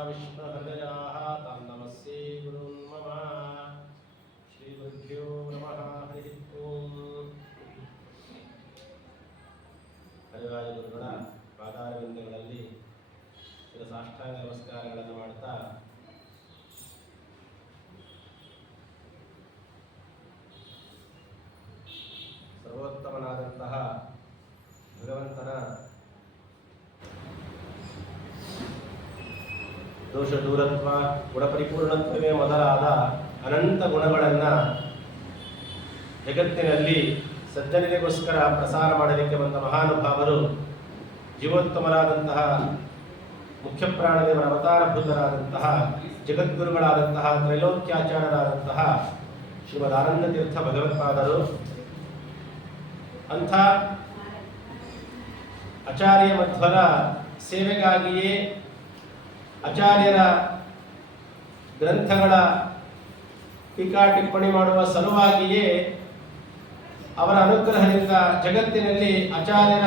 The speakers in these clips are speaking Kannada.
विष्णुहृदयाः तां नमस्ये गुरुन् मम श्रीगुरुभ्यो नमः हरिः ओम् ಹರಿವಾಯ ಗುರುಗಳ ಪಾದಾರವಿಂದಗಳಲ್ಲಿ ಸಾಷ್ಟಾಂಗ ನಮಸ್ಕಾರಗಳನ್ನು ಮಾಡ್ತಾ ಸರ್ವೋತ್ತಮನಾದಂತಹ ಭಗವಂತನ ದೋಷ ದೂರತ್ವ ಗುಣಪರಿಪೂರ್ಣತ್ವವೇ ಮೊದಲಾದ ಅನಂತ ಗುಣಗಳನ್ನು ಜಗತ್ತಿನಲ್ಲಿ ಸಜ್ಜನಿಗೋಸ್ಕರ ಪ್ರಸಾರ ಮಾಡಲಿಕ್ಕೆ ಬಂದ ಮಹಾನುಭಾವರು ಜೀವೋತ್ತಮರಾದಂತಹ ಮುಖ್ಯ ಪ್ರಾಣದೇವರ ಅವತಾರಭೂತರಾದಂತಹ ಜಗದ್ಗುರುಗಳಾದಂತಹ ತ್ರೈಲೋಕ್ಯಾಚಾರ್ಯರಾದಂತಹ ಶ್ರೀಮದ್ ಆನಂದ ತೀರ್ಥ ಭಗವತ್ಪಾದರು ಅಂಥ ಆಚಾರ್ಯ ಮಧ್ವರ ಸೇವೆಗಾಗಿಯೇ ಆಚಾರ್ಯರ ಗ್ರಂಥಗಳ ಟೀಕಾ ಟಿಪ್ಪಣಿ ಮಾಡುವ ಸಲುವಾಗಿಯೇ ಅವರ ಅನುಗ್ರಹದಿಂದ ಜಗತ್ತಿನಲ್ಲಿ ಆಚಾರ್ಯರ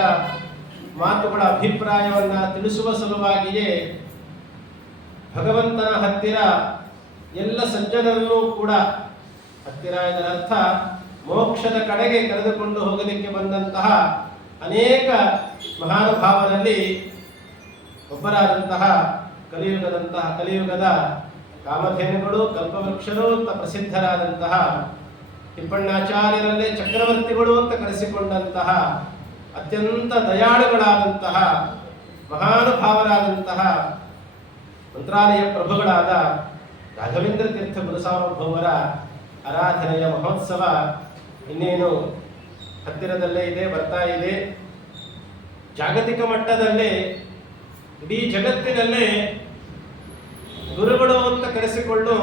ಮಾತುಗಳ ಅಭಿಪ್ರಾಯವನ್ನು ತಿಳಿಸುವ ಸಲುವಾಗಿಯೇ ಭಗವಂತನ ಹತ್ತಿರ ಎಲ್ಲ ಸಜ್ಜನರನ್ನು ಕೂಡ ಹತ್ತಿರ ಇದರರ್ಥ ಮೋಕ್ಷದ ಕಡೆಗೆ ಕರೆದುಕೊಂಡು ಹೋಗಲಿಕ್ಕೆ ಬಂದಂತಹ ಅನೇಕ ಮಹಾನುಭಾವರಲ್ಲಿ ಒಬ್ಬರಾದಂತಹ ಕಲಿಯುಗದ ಕಾಮಧೇನುಗಳು ಕಲ್ಪವೃಕ್ಷರು ಅಂತ ಪ್ರಸಿದ್ಧರಾದಂತಹ ಟಿಪ್ಪಣ್ಣಾಚಾರ್ಯರಲ್ಲೇ ಚಕ್ರವರ್ತಿಗಳು ಅಂತ ಕರೆಸಿಕೊಂಡಂತಹ ಅತ್ಯಂತ ದಯಾಳುಗಳಾದಂತಹ ಮಹಾನುಭಾವರಾದಂತಹ ಮಂತ್ರಾಲಯ ಪ್ರಭುಗಳಾದ ರಾಘವೇಂದ್ರ ತೀರ್ಥ ಗುರುಸಾರ್ವಭೌಮರ ಆರಾಧನೆಯ ಮಹೋತ್ಸವ ಇನ್ನೇನು ಹತ್ತಿರದಲ್ಲೇ ಇದೆ, ಬರ್ತಾ ಇದೆ. ಜಾಗತಿಕ ಮಟ್ಟದಲ್ಲೇ ಇಡೀ ಜಗತ್ತಿನಲ್ಲೇ ಗುರುಗಳು ಅಂತ ಕರೆಸಿಕೊಂಡು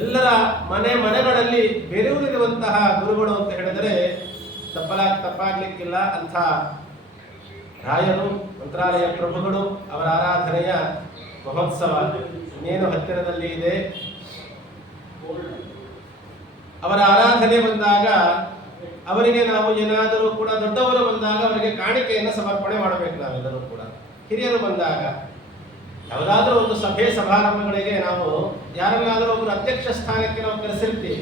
ಎಲ್ಲರ ಮನೆಗಳಲ್ಲಿ ಬೇರೂರಿರುವಂತಹ ಗುರುಗಳು ಅಂತ ಹೇಳಿದರೆ ತಪ್ಪಾಗ್ಲಿಕ್ಕಿಲ್ಲ. ಅಂಥ ರಾಯರು ಮಂತ್ರಾಲಯ ಪ್ರಭುಗಳು ಅವರ ಆರಾಧನೆಯ ಮಹೋತ್ಸವ ಇನ್ನೇನು ಹತ್ತಿರದಲ್ಲಿ ಇದೆ. ಅವರ ಆರಾಧನೆ ಬಂದಾಗ ಅವರಿಗೆ ನಾವು ಏನಾದರೂ ಕೂಡ ದೊಡ್ಡವರು ಬಂದಾಗ ಅವರಿಗೆ ಕಾಣಿಕೆಯನ್ನು ಸಮರ್ಪಣೆ ಮಾಡಬೇಕು. ನಾವೆಲ್ಲರೂ ಕೂಡ ಹಿರಿಯರು ಬಂದಾಗ ಯಾವುದಾದ್ರೂ ಒಂದು ಸಭೆ ಸಮಾರಂಭಗಳಿಗೆ ನಾವು ಯಾರನ್ನಾದರೂ ಒಬ್ಬರು ಅಧ್ಯಕ್ಷ ಸ್ಥಾನಕ್ಕೆ ನಾವು ಕರೆಸಿರ್ತೀವಿ.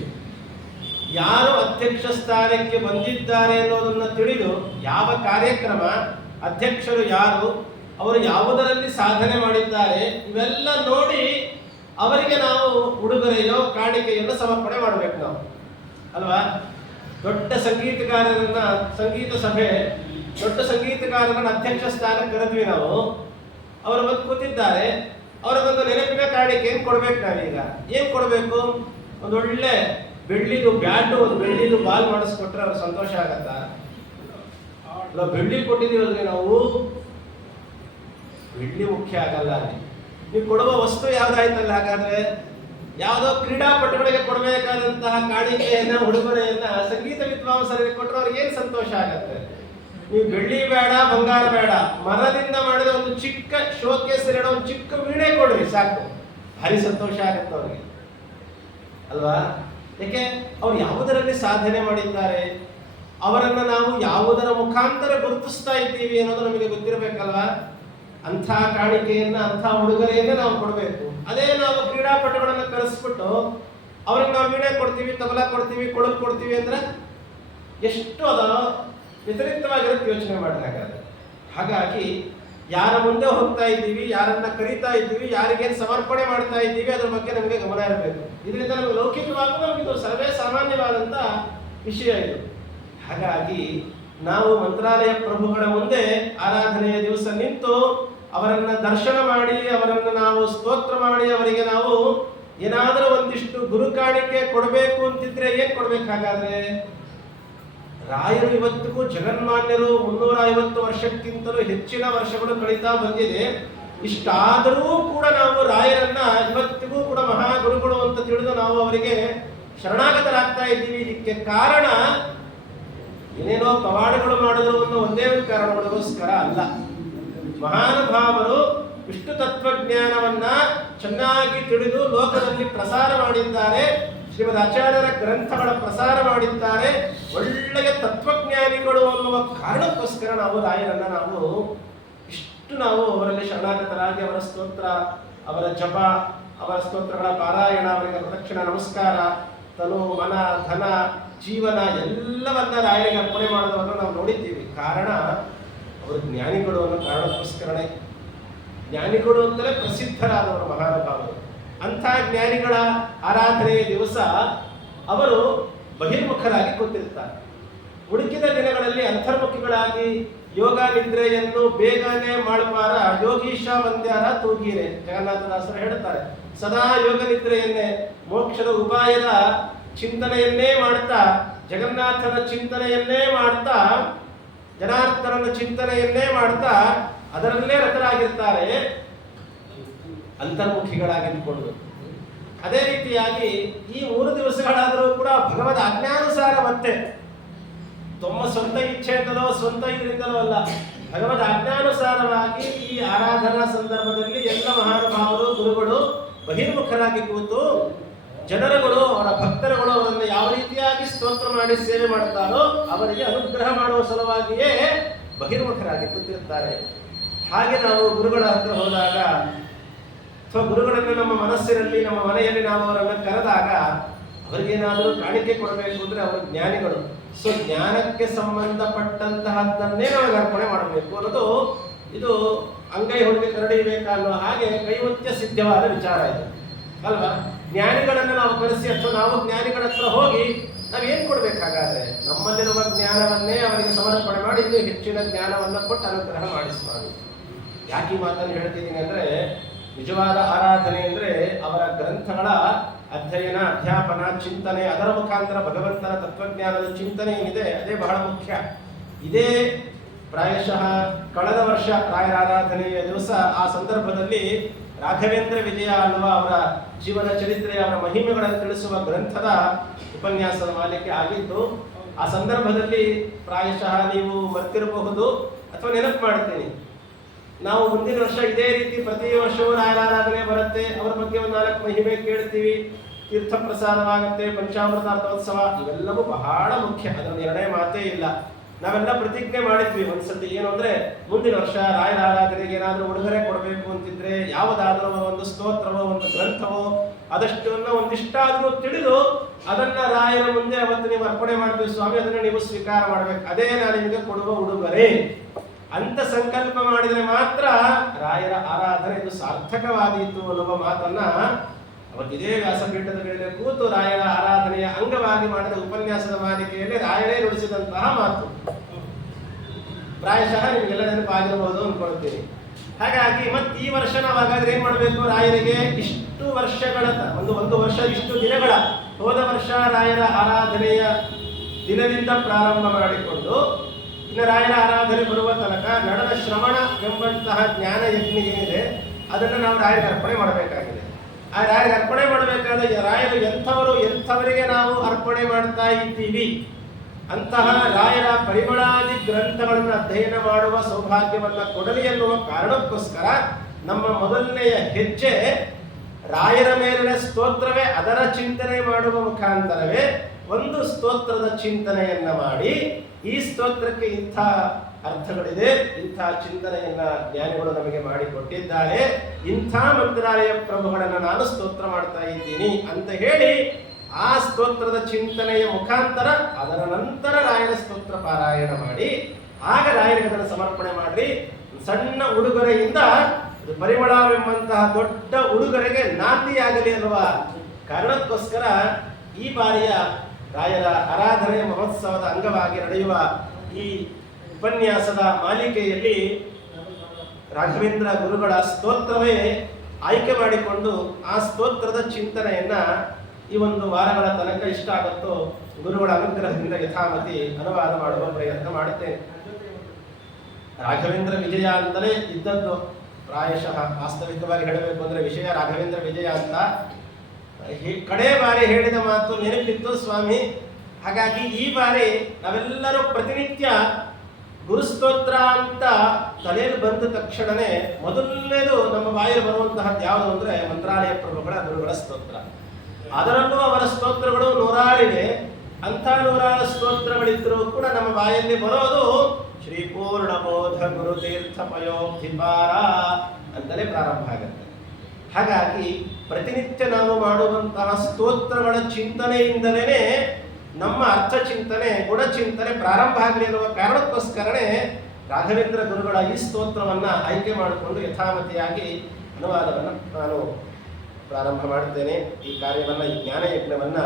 ಯಾರು ಅಧ್ಯಕ್ಷ ಸ್ಥಾನಕ್ಕೆ ಬಂದಿದ್ದಾರೆ ಅನ್ನೋದನ್ನು ತಿಳಿದು ಯಾವ ಕಾರ್ಯಕ್ರಮ, ಅಧ್ಯಕ್ಷರು ಯಾರು, ಅವರು ಯಾವುದರಲ್ಲಿ ಸಾಧನೆ ಮಾಡಿದ್ದಾರೆ ಇವೆಲ್ಲ ನೋಡಿ ಅವರಿಗೆ ನಾವು ಉಡುಗೊರೆಯೋ ಕಾಣಿಕೆಯನ್ನು ಸಮರ್ಪಣೆ ಮಾಡಬೇಕು ನಾವು, ಅಲ್ವಾ? ದೊಡ್ಡ ಸಂಗೀತಗಾರರನ್ನ ಸಂಗೀತ ಸಭೆ ದೊಡ್ಡ ಸಂಗೀತಗಾರರನ್ನ ಅಧ್ಯಕ್ಷ ಸ್ಥಾನಕ್ಕೆ ಕರೆದ್ವಿ ನಾವು. ಅವರು ಬಂದು ಕೂತಿದ್ದಾರೆ, ಅವರಿಗೊಂದು ನೆನಪಿನ ಕಾಣಿಕೆ ಏನ್ ಕೊಡ್ಬೇಕು? ನಾವೀಗ ಏನ್ ಕೊಡ್ಬೇಕು? ಒಂದು ಒಳ್ಳೆ ಬೆಳ್ಳಿದು ಬ್ಯಾಟು, ಒಂದು ಬೆಳ್ಳಿದು ಬಾಲ್ ಮಾಡಿಸ್ಕೊಟ್ರೆ ಅವ್ರಿಗೆ ಸಂತೋಷ ಆಗತ್ತಾ? ಅಲ್ಲ, ಬೆಳ್ಳಿ ಕೊಟ್ಟಿದ್ದೀವಲ್ರಿ ನಾವು, ಬೆಳ್ಳಿ ಮುಖ್ಯ ಆಗಲ್ಲ. ನೀವು ಕೊಡುವ ವಸ್ತು ಯಾವ್ದಾಯ್ತಲ್ಲ, ಹಾಗಾದ್ರೆ ಯಾವುದೋ ಕ್ರೀಡಾಪಟುಗಳಿಗೆ ಕೊಡಬೇಕಾದಂತಹ ಕಾಣಿಕೆಯನ್ನ, ಉಡುಗೊರೆಯನ್ನ ಸಂಗೀತ ವಿದ್ವಾಂಸರಿಗೆ ಕೊಟ್ಟರೆ ಅವ್ರಿಗೆ ಏನ್ ಸಂತೋಷ ಆಗತ್ತೆ? ನೀವು ಬೆಳ್ಳಿ ಬೇಡ, ಬಂಗಾರ ಬೇಡ, ಮರದಿಂದ ಮಾಡಿದ ಒಂದು ಚಿಕ್ಕ ಶೋಕೇಸ್ ಇರೋ ಒಂದು ಚಿಕ್ಕ ವೀಣೆ ಕೊಡ್ರಿ ಸಾಕು, ಭಾರಿ ಸಂತೋಷ ಆಗತ್ತೆ ಅವ್ರಿಗೆ, ಅಲ್ವಾ? ಯಾಕೆ? ಅವ್ರು ಯಾವುದರಲ್ಲಿ ಸಾಧನೆ ಮಾಡಿದ್ದಾರೆ, ಅವರನ್ನ ನಾವು ಯಾವುದರ ಮುಖಾಂತರ ಗುರುತಿಸ್ತಾ ಇದ್ದೀವಿ ಅನ್ನೋದು ನಮಗೆ ಗೊತ್ತಿರಬೇಕಲ್ವಾ? ಅಂಥ ಕಾಣಿಕೆಯನ್ನ, ಅಂಥ ಉಡುಗೊರೆಯನ್ನೇ ನಾವು ಕೊಡಬೇಕು. ಅದೇ ನಾವು ಕ್ರೀಡಾಪಟುಗಳನ್ನ ಕರೆಸ್ಬಿಟ್ಟು ಅವ್ರಿಗೆ ನಾವು ವೀಣೆ ಕೊಡ್ತೀವಿ, ತಬಲಾ ಕೊಡ್ತೀವಿ, ಕೊಡಲು ಕೊಡ್ತೀವಿ ಅಂದ್ರೆ ಎಷ್ಟು ಅದ ವ್ಯತಿರಿಕ್ತವಾಗಿರೋದು ಯೋಚನೆ ಮಾಡಬೇಕಾದ್ರೆ. ಹಾಗಾಗಿ ಯಾರ ಮುಂದೆ ಹೋಗ್ತಾ ಇದ್ದೀವಿ, ಯಾರನ್ನ ಕರೀತಾ ಇದ್ದೀವಿ, ಯಾರಿಗೇನು ಸಮರ್ಪಣೆ ಮಾಡ್ತಾ ಇದ್ದೀವಿ ಅದ್ರ ಬಗ್ಗೆ ನಮಗೆ ಗಮನ ಇರಬೇಕು. ಇದರಿಂದ ನಮಗೆ ಲೌಕಿಕವಾಗೂ ನಮಗಿದು ಸರ್ವೇ ಸಾಮಾನ್ಯವಾದಂಥ ವಿಷಯ ಇದು. ಹಾಗಾಗಿ ನಾವು ಮಂತ್ರಾಲಯ ಪ್ರಭುಗಳ ಮುಂದೆ ಆರಾಧನೆಯ ದಿವಸ ನಿಂತು ಅವರನ್ನ ದರ್ಶನ ಮಾಡಿ, ಅವರನ್ನು ನಾವು ಸ್ತೋತ್ರ ಮಾಡಿ, ಅವರಿಗೆ ನಾವು ಏನಾದರೂ ಒಂದಿಷ್ಟು ಗುರು ಕಾಣಿಕೆ ಕೊಡಬೇಕು ಅಂತಿದ್ರೆ ಏನ್ ಕೊಡ್ಬೇಕು? ಹಾಗಾದ್ರೆ ರಾಯರು ಇವತ್ತಿಗೂ ಜಗನ್ಮಾನ್ಯರು 350 ವರ್ಷಕ್ಕಿಂತಲೂ ಹೆಚ್ಚಿನ ವರ್ಷಗಳು ಕಳೀತಾ ಬಂದಿದೆ. ಇಷ್ಟಾದರೂ ಕೂಡ ನಾವು ರಾಯರನ್ನ ಇವತ್ತಿಗೂ ಕೂಡ ಮಹಾಗುರುಗಳು ಅಂತ ತಿಳಿದು ನಾವು ಅವರಿಗೆ ಶರಣಾಗತರಾಗ್ತಾ ಇದ್ದೀವಿ. ಇದಕ್ಕೆ ಕಾರಣ ಏನೇನೋ ಪವಾಡಗಳು ಮಾಡಿದ್ರು ಅನ್ನೋ ಒಂದೇ ಒಂದು ಕಾರಣಗಳಿಗೋಸ್ಕರ ಅಲ್ಲ. ಮಹಾನುಭಾವರು ವಿಷ್ಣು ತತ್ವಜ್ಞಾನವನ್ನ ಚೆನ್ನಾಗಿ ತಿಳಿದು ಲೋಕದಲ್ಲಿ ಪ್ರಸಾರ ಮಾಡಿದ್ದಾರೆ. ಶ್ರೀಮದ್ ಆಚಾರ್ಯರ ಗ್ರಂಥಗಳ ಪ್ರಸಾರ ಮಾಡಿದ್ದಾರೆ. ಒಳ್ಳೆಯ ತತ್ವಜ್ಞಾನಿಗಳು ಅನ್ನುವ ಕಾರಣಕ್ಕೋಸ್ಕರ ನಾವು ರಾಯರನ್ನ ನಾವು ಇಷ್ಟು ನಾವು ಅವರಲ್ಲಿ ಶರಣಾಗತರಾಗಿ ಅವರ ಸ್ತೋತ್ರ ಅವರ ಜಪ, ಅವರ ಸ್ತೋತ್ರಗಳ ಪಾರಾಯಣ, ಅವರಿಗೆ ಪ್ರದಕ್ಷಿಣ ನಮಸ್ಕಾರ, ತನು ಮನ ಧನ ಜೀವನ ಎಲ್ಲವನ್ನ ರಾಯರಿಗೆ ಅರ್ಪಣೆ ಮಾಡೋದನ್ನು ನಾವು ನೋಡಿದ್ದೀವಿ. ಕಾರಣ ಅವರು ಜ್ಞಾನಿಗಳು ಅನ್ನೋ ಕಾರಣಕ್ಕೋಸ್ಕರನೇ. ಜ್ಞಾನಿಗಳು ಅಂತಲೇ ಪ್ರಸಿದ್ಧರಾದವರು ಮಹಾನುಭಾವರು. ಅಂಥ ಜ್ಞಾನಿಗಳ ಆರಾಧನೆಯ ದಿವಸ ಅವರು ಬಹಿರ್ಮುಖರಾಗಿ ಕೂತಿರ್ತಾರೆ. ಉಡುಕಿದ ದಿನಗಳಲ್ಲಿ ಅಂತರ್ಮುಖಿಗಳಾಗಿ ಯೋಗ ನಿದ್ರೆಯನ್ನು ಬೇಗನೆ ಮಾಡುವಾರ ಯೋಗೀಶ ವಂದ್ಯಾರ ತೂಗೀರೆ. ಜಗನ್ನಾಥದಾಸರು ಹೇಳ್ತಾರೆ, ಸದಾ ಯೋಗ ನಿದ್ರೆಯನ್ನೇ, ಮೋಕ್ಷದ ಉಪಾಯದ ಚಿಂತನೆಯನ್ನೇ ಮಾಡ್ತಾ, ಜಗನ್ನಾಥನ ಚಿಂತನೆಯನ್ನೇ ಮಾಡ್ತಾ, ಜನಾರ್ದನನ ಚಿಂತನೆಯನ್ನೇ ಮಾಡ್ತಾ ಅದರಲ್ಲೇ ರತರಾಗಿರ್ತಾರೆ ಅಂತರ್ಮುಖಿಗಳಾಗಿದ್ದುಕೊಂಡು. ಅದೇ ರೀತಿಯಾಗಿ ಈ 3 ದಿವಸಗಳಾದರೂ ಕೂಡ ಭಗವದ್ ಆಜ್ಞಾನುಸಾರವಂತೆ, ತಮ್ಮ ಸ್ವಂತ ಇಚ್ಛೆಯಿಂದಲೋ ಸ್ವಂತ ಇದರಿಂದಲೋ ಅಲ್ಲ, ಭಗವದ್ ಆಜ್ಞಾನುಸಾರವಾಗಿ ಈ ಆರಾಧನಾ ಸಂದರ್ಭದಲ್ಲಿ ಎಲ್ಲ ಮಹಾನುಭಾವರು ಗುರುಗಳು ಬಹಿರ್ಮುಖರಾಗಿ ಕೂತು ಜನರುಗಳು, ಅವರ ಭಕ್ತರುಗಳು ಅವರನ್ನು ಯಾವ ರೀತಿಯಾಗಿ ಸ್ತೋತ್ರ ಮಾಡಿ ಸೇವೆ ಮಾಡುತ್ತಾರೋ ಅವರಿಗೆ ಅನುಗ್ರಹ ಮಾಡುವ ಸಲುವಾಗಿಯೇ ಬಹಿರ್ಮುಖರಾಗಿ ಕೂತಿರ್ತಾರೆ. ಹಾಗೆ ನಾವು ಗುರುಗಳ ಹತ್ರ ಹೋದಾಗ ಅಥವಾ ಗುರುಗಳನ್ನು ನಮ್ಮ ಮನಸ್ಸಿನಲ್ಲಿ, ನಮ್ಮ ಮನೆಯಲ್ಲಿ ನಾವು ಅವರನ್ನು ಕರೆದಾಗ ಅವರಿಗೇನಾದರೂ ಕಾಣಿಕೆ ಕೊಡಬೇಕು ಅಂದ್ರೆ ಅವರು ಜ್ಞಾನಿಗಳು. ಸೊ ಜ್ಞಾನಕ್ಕೆ ಸಂಬಂಧಪಟ್ಟಂತಹದ್ದನ್ನೇ ನಾವು ಅರ್ಪಣೆ ಮಾಡಬೇಕು ಅನ್ನೋದು ಇದು ಅಂಗೈ ಹೊಡೆಗೆ ಕರಡಿಬೇಕಾ ಅನ್ನೋ ಹಾಗೆ ಕೈವತ್ಯ ಸಿದ್ಧವಾದ ವಿಚಾರ ಇದು ಅಲ್ವಾ. ಜ್ಞಾನಿಗಳನ್ನು ನಾವು ಕರೆಸಿ ಅಥವಾ ನಾವು ಜ್ಞಾನಿಗಳ ಹತ್ರ ಹೋಗಿ ನಾವೇನ್ ಕೊಡ್ಬೇಕಾಗಾದ್ರೆ ನಮ್ಮಲ್ಲಿರುವ ಜ್ಞಾನವನ್ನೇ ಅವರಿಗೆ ಸಮರ್ಪಣೆ ಮಾಡಿ ಇನ್ನೂ ಹೆಚ್ಚಿನ ಜ್ಞಾನವನ್ನು ಕೊಟ್ಟು ಅನುಗ್ರಹ ಮಾಡಿಸುವುದು. ಯಾಕೆ ಈ ಮಾತನ್ನು ಹೇಳ್ತಿದ್ದೀನಿ ಅಂದ್ರೆ, ನಿಜವಾದ ಆರಾಧನೆ ಅಂದ್ರೆ ಅವರ ಗ್ರಂಥಗಳ ಅಧ್ಯಯನ, ಅಧ್ಯಾಪನ, ಚಿಂತನೆ, ಅದರ ಮುಖಾಂತರ ಭಗವಂತನ ತತ್ವಜ್ಞಾನದ ಚಿಂತನೆ ಏನಿದೆ ಅದೇ ಬಹಳ ಮುಖ್ಯ. ಇದೇ ಪ್ರಾಯಶಃ ಕಳೆದ ವರ್ಷ ರಾಯರ ಆರಾಧನೆಯ ದಿವಸ ಆ ಸಂದರ್ಭದಲ್ಲಿ ರಾಘವೇಂದ್ರ ವಿಜಯ ಅನ್ನುವ ಅವರ ಜೀವನ ಚರಿತ್ರೆ, ಅವರ ಮಹಿಮೆಗಳನ್ನು ತಿಳಿಸುವ ಗ್ರಂಥದ ಉಪನ್ಯಾಸದ ಮಾಲಿಕೆ ಆಗಿದ್ದು, ಆ ಸಂದರ್ಭದಲ್ಲಿ ಪ್ರಾಯಶಃ ನೀವು ಮರ್ತಿರಬಹುದು ಅಥವಾ ನೆನಪು ಮಾಡ್ತೀನಿ, ನಾವು ಮುಂದಿನ ವರ್ಷ ಇದೇ ರೀತಿ ಪ್ರತಿ ವರ್ಷವೂ ರಾಯರ ಆರಾಧನೆ ಬರುತ್ತೆ, ಅವರ ಬಗ್ಗೆ ಒಂದು 4 ಮಹಿಮೆ ಕೇಳ್ತೀವಿ, ತೀರ್ಥ ಪ್ರಸಾದವಾಗುತ್ತೆ, ಪಂಚಾಮೃತಾರ್ಥೋತ್ಸವ, ಇವೆಲ್ಲವೂ ಬಹಳ ಮುಖ್ಯ, ಅದರಲ್ಲಿ ಎರಡೇ ಮಾತೇ ಇಲ್ಲ. ನಾವೆಲ್ಲ ಪ್ರತಿಜ್ಞೆ ಮಾಡಿದ್ವಿ ಒಂದ್ಸತಿ, ಏನು ಅಂದ್ರೆ ಮುಂದಿನ ವರ್ಷ ರಾಯರ ಆರಾಧನೆಗೆ ಏನಾದರೂ ಉಡುಗೊರೆ ಕೊಡಬೇಕು ಅಂತಿದ್ರೆ ಯಾವುದಾದ್ರೂ ಒಂದು ಸ್ತೋತ್ರವೋ ಒಂದು ಗ್ರಂಥವೋ ಅದಷ್ಟನ್ನ ಒಂದಿಷ್ಟಾದ್ರೂ ತಿಳಿದು ಅದನ್ನ ರಾಯರ ಮುಂದೆ ಅವತ್ತು ನೀವು ಅರ್ಪಣೆ ಮಾಡ್ತೀವಿ ಸ್ವಾಮಿ, ಅದನ್ನ ನೀವು ಸ್ವೀಕಾರ ಮಾಡ್ಬೇಕು, ಅದೇ ನಾನು ನಿಮಗೆ ಕೊಡುವ ಉಡುಗೊರೆ ಅಂತ ಸಂಕಲ್ಪ ಮಾಡಿದರೆ ಮಾತ್ರ ರಾಯರ ಆರಾಧನೆ ಇದು ಸಾರ್ಥಕವಾದೀತು ಅನ್ನುವ ಮಾತನ್ನ ಅವತ್ತಿದೇ ವ್ಯಾಸಪೀಠದ ಮೇಲೆ ಕೂತು ರಾಯರ ಆರಾಧನೆಯ ಅಂಗವಾಗಿ ಮಾಡಿದ ಉಪನ್ಯಾಸದ ಮಾಲಿಕೆಯಲ್ಲಿ ರಾಯರೇ ನುಡಿಸಿದಂತಹ ಮಾತು. ಪ್ರಾಯಶಃ ನಿಮಗೆಲ್ಲ ನೆನಪಾಗಿರಬಹುದು ಅನ್ಕೊಳ್ತೀನಿ. ಹಾಗಾಗಿ ಮತ್ತೆ ಈ ವರ್ಷ ನಾವು ಹಾಗಾದ್ರೆ ಏನ್ ಮಾಡಬೇಕು, ರಾಯರಿಗೆ ಇಷ್ಟು ವರ್ಷಗಳ ಒಂದು ವರ್ಷ ಇಷ್ಟು ದಿನಗಳ, ಹೋದ ವರ್ಷ ರಾಯರ ಆರಾಧನೆಯ ದಿನದಿಂದ ಪ್ರಾರಂಭ ಮಾಡಿಕೊಂಡು ಇನ್ನು ರಾಯರ ಆರಾಧನೆ ಬರುವ ತನಕ ನಡೆದ ಶ್ರವಣ ಎಂಬಂತಹ ಜ್ಞಾನ ಯಜ್ಞ ಏನಿದೆ ಅದನ್ನು ನಾವು ರಾಯರಿಗೆ ಅರ್ಪಣೆ ಮಾಡಬೇಕಾಗಿದೆ. ಆ ರಾಯರಿಗೆ ಅರ್ಪಣೆ ಮಾಡಬೇಕಾದ್ರೆ ರಾಯರು ಎಂಥವರಿಗೆ ನಾವು ಅರ್ಪಣೆ ಮಾಡ್ತಾ ಇದ್ದೀವಿ, ಅಂತಹ ರಾಯರ ಪರಿಮಳಾದಿ ಗ್ರಂಥಗಳನ್ನು ಅಧ್ಯಯನ ಮಾಡುವ ಸೌಭಾಗ್ಯವನ್ನ ಕೊಡಲಿ ಎನ್ನುವ ಕಾರಣಕ್ಕೋಸ್ಕರ ನಮ್ಮ ಮೊದಲನೆಯ ಹೆಜ್ಜೆ ರಾಯರ ಮೇಲಿನ ಸ್ತೋತ್ರವೇ, ಅದರ ಚಿಂತನೆ ಮಾಡುವ ಮುಖಾಂತರವೇ ಒಂದು ಸ್ತೋತ್ರದ ಚಿಂತನೆಯನ್ನ ಮಾಡಿ, ಈ ಸ್ತೋತ್ರಕ್ಕೆ ಇಂಥ ಅರ್ಥಗಳಿದೆ, ಇಂಥ ಚಿಂತನೆಯನ್ನ ಜ್ಞಾನಿಗಳು ನಮಗೆ ಮಾಡಿಕೊಟ್ಟಿದ್ದಾರೆ, ಇಂಥ ಮಂತ್ರಾಲಯ ಪ್ರಭುಗಳನ್ನು ನಾನು ಸ್ತೋತ್ರ ಮಾಡ್ತಾ ಇದ್ದೀನಿ ಅಂತ ಹೇಳಿ ಆ ಸ್ತೋತ್ರದ ಚಿಂತನೆಯ ಮುಖಾಂತರ ಅದರ ನಂತರ ರಾಯರ ಸ್ತೋತ್ರ ಪಾರಾಯಣ ಮಾಡಿ ಆಗ ರಾಯರಿಗೆ ಅದನ್ನು ಸಮರ್ಪಣೆ ಮಾಡಿ ಸಣ್ಣ ಉಡುಗೊರೆಯಿಂದ ಪರಿಮಳವೆಂಬಂತಹ ದೊಡ್ಡ ಉಡುಗೊರೆಗೆ ನಾಂದಿಯಾಗಲಿ ಅನ್ನುವ ಕಾರಣಕ್ಕೋಸ್ಕರ ಈ ಬಾರಿಯ ರಾಯರ ಆರಾಧನೆಯ ಮಹೋತ್ಸವದ ಅಂಗವಾಗಿ ನಡೆಯುವ ಈ ಉಪನ್ಯಾಸದ ಮಾಲಿಕೆಯಲ್ಲಿ ರಾಘವೇಂದ್ರ ಗುರುಗಳ ಸ್ತೋತ್ರವೇ ಆಯ್ಕೆ ಮಾಡಿಕೊಂಡು ಆ ಸ್ತೋತ್ರದ ಚಿಂತನೆಯನ್ನ ಈ ಒಂದು ವಾರಗಳ ತನಕ ಇಷ್ಟ ಆಗುತ್ತೋ ಗುರುಗಳ ಅನುಗ್ರಹದಿಂದ ಯಥಾಮತಿ ಅನುವಾದ ಮಾಡುವ ಪ್ರಯತ್ನ ಮಾಡುತ್ತೇನೆ. ರಾಘವೇಂದ್ರ ವಿಜಯ ಅಂತಲೇ ಇದ್ದದ್ದು, ಪ್ರಾಯಶಃ ವಾಸ್ತವಿಕವಾಗಿ ಹೇಳಬೇಕು ಅಂದ್ರೆ ವಿಷಯ ರಾಘವೇಂದ್ರ ವಿಜಯ ಅಂತ ಕಡೆ ಬಾರಿ ಹೇಳಿದ ಮಾತು ನೆನಪಿತ್ತು ಸ್ವಾಮಿ. ಹಾಗಾಗಿ ಈ ಬಾರಿ ನಾವೆಲ್ಲರೂ ಪ್ರತಿನಿತ್ಯ ಗುರುಸ್ತೋತ್ರ ಅಂತ ತಲೆಯಲ್ಲಿ ಬಂದ ತಕ್ಷಣನೇ ಮೊದಲನೇದು ನಮ್ಮ ಬಾಯಲ್ಲಿ ಬರುವಂತಹದ್ದು ಯಾವುದು ಅಂದ್ರೆ ಮಂತ್ರಾಲಯ ಪ್ರಭುಗಳ ಗುರುಗಳ ಸ್ತೋತ್ರ. ಅದರಲ್ಲೂ ಅವರ ಸ್ತೋತ್ರಗಳು ನೂರಾರಿವೆ. ಅಂಥ ನೂರಾರು ಸ್ತೋತ್ರಗಳಿದ್ರೂ ಕೂಡ ನಮ್ಮ ಬಾಯಲ್ಲಿ ಬರೋದು ಶ್ರೀ ಪೂರ್ಣಬೋಧ ಗುರುತೀರ್ಥ ಪಯೋಧಿಪಾರ ಅಂತಲೇ ಪ್ರಾರಂಭ ಆಗುತ್ತೆ. ಹಾಗಾಗಿ ಪ್ರತಿನಿತ್ಯ ನಾವು ಮಾಡುವಂತಹ ಸ್ತೋತ್ರಗಳ ಚಿಂತನೆಯಿಂದಲೇ ನಮ್ಮ ಅರ್ಥ ಚಿಂತನೆ ಗುಣಚಿಂತನೆ ಪ್ರಾರಂಭ ಆಗಲಿ ಎನ್ನುವ ಕಾರಣಕ್ಕೋಸ್ಕರನೇ ರಾಘವೇಂದ್ರ ಗುರುಗಳ ಈ ಸ್ತೋತ್ರವನ್ನು ಆಯ್ಕೆ ಮಾಡಿಕೊಂಡು ಯಥಾಮತಿಯಾಗಿ ಅನುವಾದವನ್ನು ನಾನು ಪ್ರಾರಂಭ ಮಾಡುತ್ತೇನೆ. ಈ ಕಾರ್ಯವನ್ನು, ಈ ಜ್ಞಾನಯಜ್ಞವನ್ನು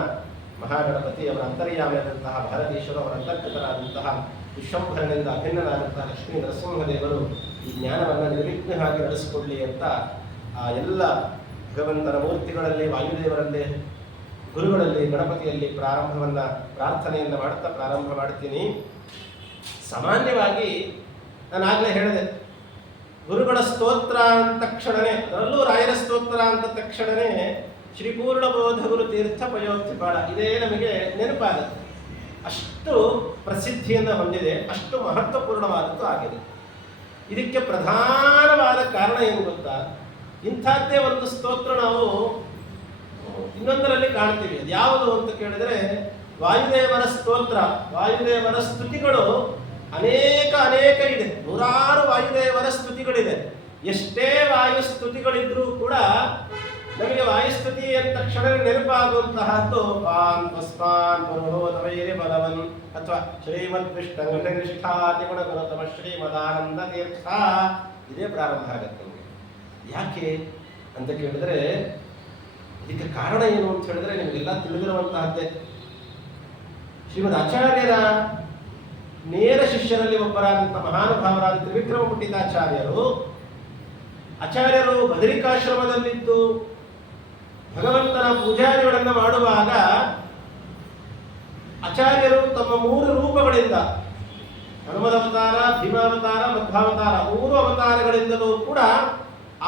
ಮಹಾಗಣಪತಿ ಅವರ ಅಂತರ್ಯಾಮಿಯಾದಂತಹ ಭಾರತೀಶ್ವರ ಅವರ ಅಂತರ್ಗತರಾದಂತಹ ವಿಶ್ವಂಭರನಿಂದ ಅಭಿನ್ನನಾದಂತಹ ಲಕ್ಷ್ಮೀ ನರಸಿಂಹದೇವರು ಈ ಜ್ಞಾನವನ್ನು ನಿರ್ವಿಘ್ನವಾಗಿ ನಡೆಸಿಕೊಳ್ಳಿ ಅಂತ ಆ ಎಲ್ಲ ಭಗವಂತನ ಮೂರ್ತಿಗಳಲ್ಲಿ, ವಾಯುದೇವರಲ್ಲಿ, ಗುರುಗಳಲ್ಲಿ, ಗಣಪತಿಯಲ್ಲಿ ಪ್ರಾರ್ಥನೆಯನ್ನು ಮಾಡುತ್ತಾ ಪ್ರಾರಂಭ ಮಾಡ್ತೀನಿ. ಸಾಮಾನ್ಯವಾಗಿ ನಾನಾಗಲೇ ಹೇಳಿದೆ, ಗುರುಗಳ ಸ್ತೋತ್ರ ಅಂತ ತಕ್ಷಣವೇ, ಅದರಲ್ಲೂ ರಾಯರ ಸ್ತೋತ್ರ ಅಂತ ತಕ್ಷಣವೇ ಶ್ರೀ ಪೂರ್ಣಬೋಧ ಗುರು ತೀರ್ಥ ಪಯೋಕ್ತಿಪಾಳ ಇದೇ ನಮಗೆ ನೆನಪಾಗುತ್ತೆ. ಅಷ್ಟು ಪ್ರಸಿದ್ಧಿಯನ್ನು ಹೊಂದಿದೆ, ಅಷ್ಟು ಮಹತ್ವಪೂರ್ಣವಾದದ್ದು ಆಗಿದೆ. ಇದಕ್ಕೆ ಪ್ರಧಾನವಾದ ಕಾರಣ ಏನು ಗೊತ್ತಾ? ಇಂಥದ್ದೇ ಒಂದು ಸ್ತೋತ್ರ ನಾವು ಇನ್ನೊಂದರಲ್ಲಿ ಕಾಣ್ತೀವಿ. ಅದು ಯಾವುದು ಅಂತ ಕೇಳಿದರೆ ವಾಯುದೇವರ ಸ್ತೋತ್ರ, ವಾಯುದೇವರ ಸ್ತುತಿಗಳು ಅನೇಕ ಇದೆ. ನೂರಾರು ವಾಯುದೇವರ ಸ್ತುತಿಗಳಿದೆ. ಎಷ್ಟೇ ವಾಯು ಸ್ತುತಿಗಳಿದ್ರೂ ಕೂಡ ನಮಗೆ ವಾಯುಸ್ತುತಿ ಅಂದ ತಕ್ಷಣ ನೆನಪಾಗುವಂತಹದ್ದು ಪಾನ್ ಪಸ್ಮಾನ್ ಪುರೋಹೋತವೈರಿ ಬಲವನ್ ಅಥವಾ ಶ್ರೀಮದ್ ವಿಷ್ಣುನಿಷ್ಠಾತಿ ಗುಣಗುಣತಮ ಶ್ರೀಮದಾನಂದ ತೀರ್ಥ, ಇದೇ ಪ್ರಾರಂಭ ಆಗುತ್ತೆ ನಮಗೆ. ಯಾಕೆ ಅಂತ ಕೇಳಿದ್ರೆ ಇದಕ್ಕೆ ಕಾರಣ ಏನು ಅಂತ ಹೇಳಿದ್ರೆ ನಿಮಗೆಲ್ಲ ತಿಳಿದಿರುವಂತಹದ್ದೇ. ಶ್ರೀಮದ್ ಆಚಾರ್ಯರ ನೇರ ಶಿಷ್ಯರಲ್ಲಿ ಒಬ್ಬರಾದಂಥ ಮಹಾನುಭಾವರಾದ ತ್ರಿವಿಕ್ರಮ ಪುಟ್ಟಿತಾಚಾರ್ಯರು ಬದರಿಕಾಶ್ರಮದಲ್ಲಿದ್ದು ಭಗವಂತನ ಪೂಜಾದಿಗಳನ್ನು ಮಾಡುವಾಗ ಆಚಾರ್ಯರು ತಮ್ಮ 3 ರೂಪಗಳಿಂದ, ಹನುಮದವತಾರ, ಭೀಮಾವತಾರ, ಮಧ್ವಾವತಾರ, 3 ಅವತಾರಗಳಿಂದಲೂ ಕೂಡ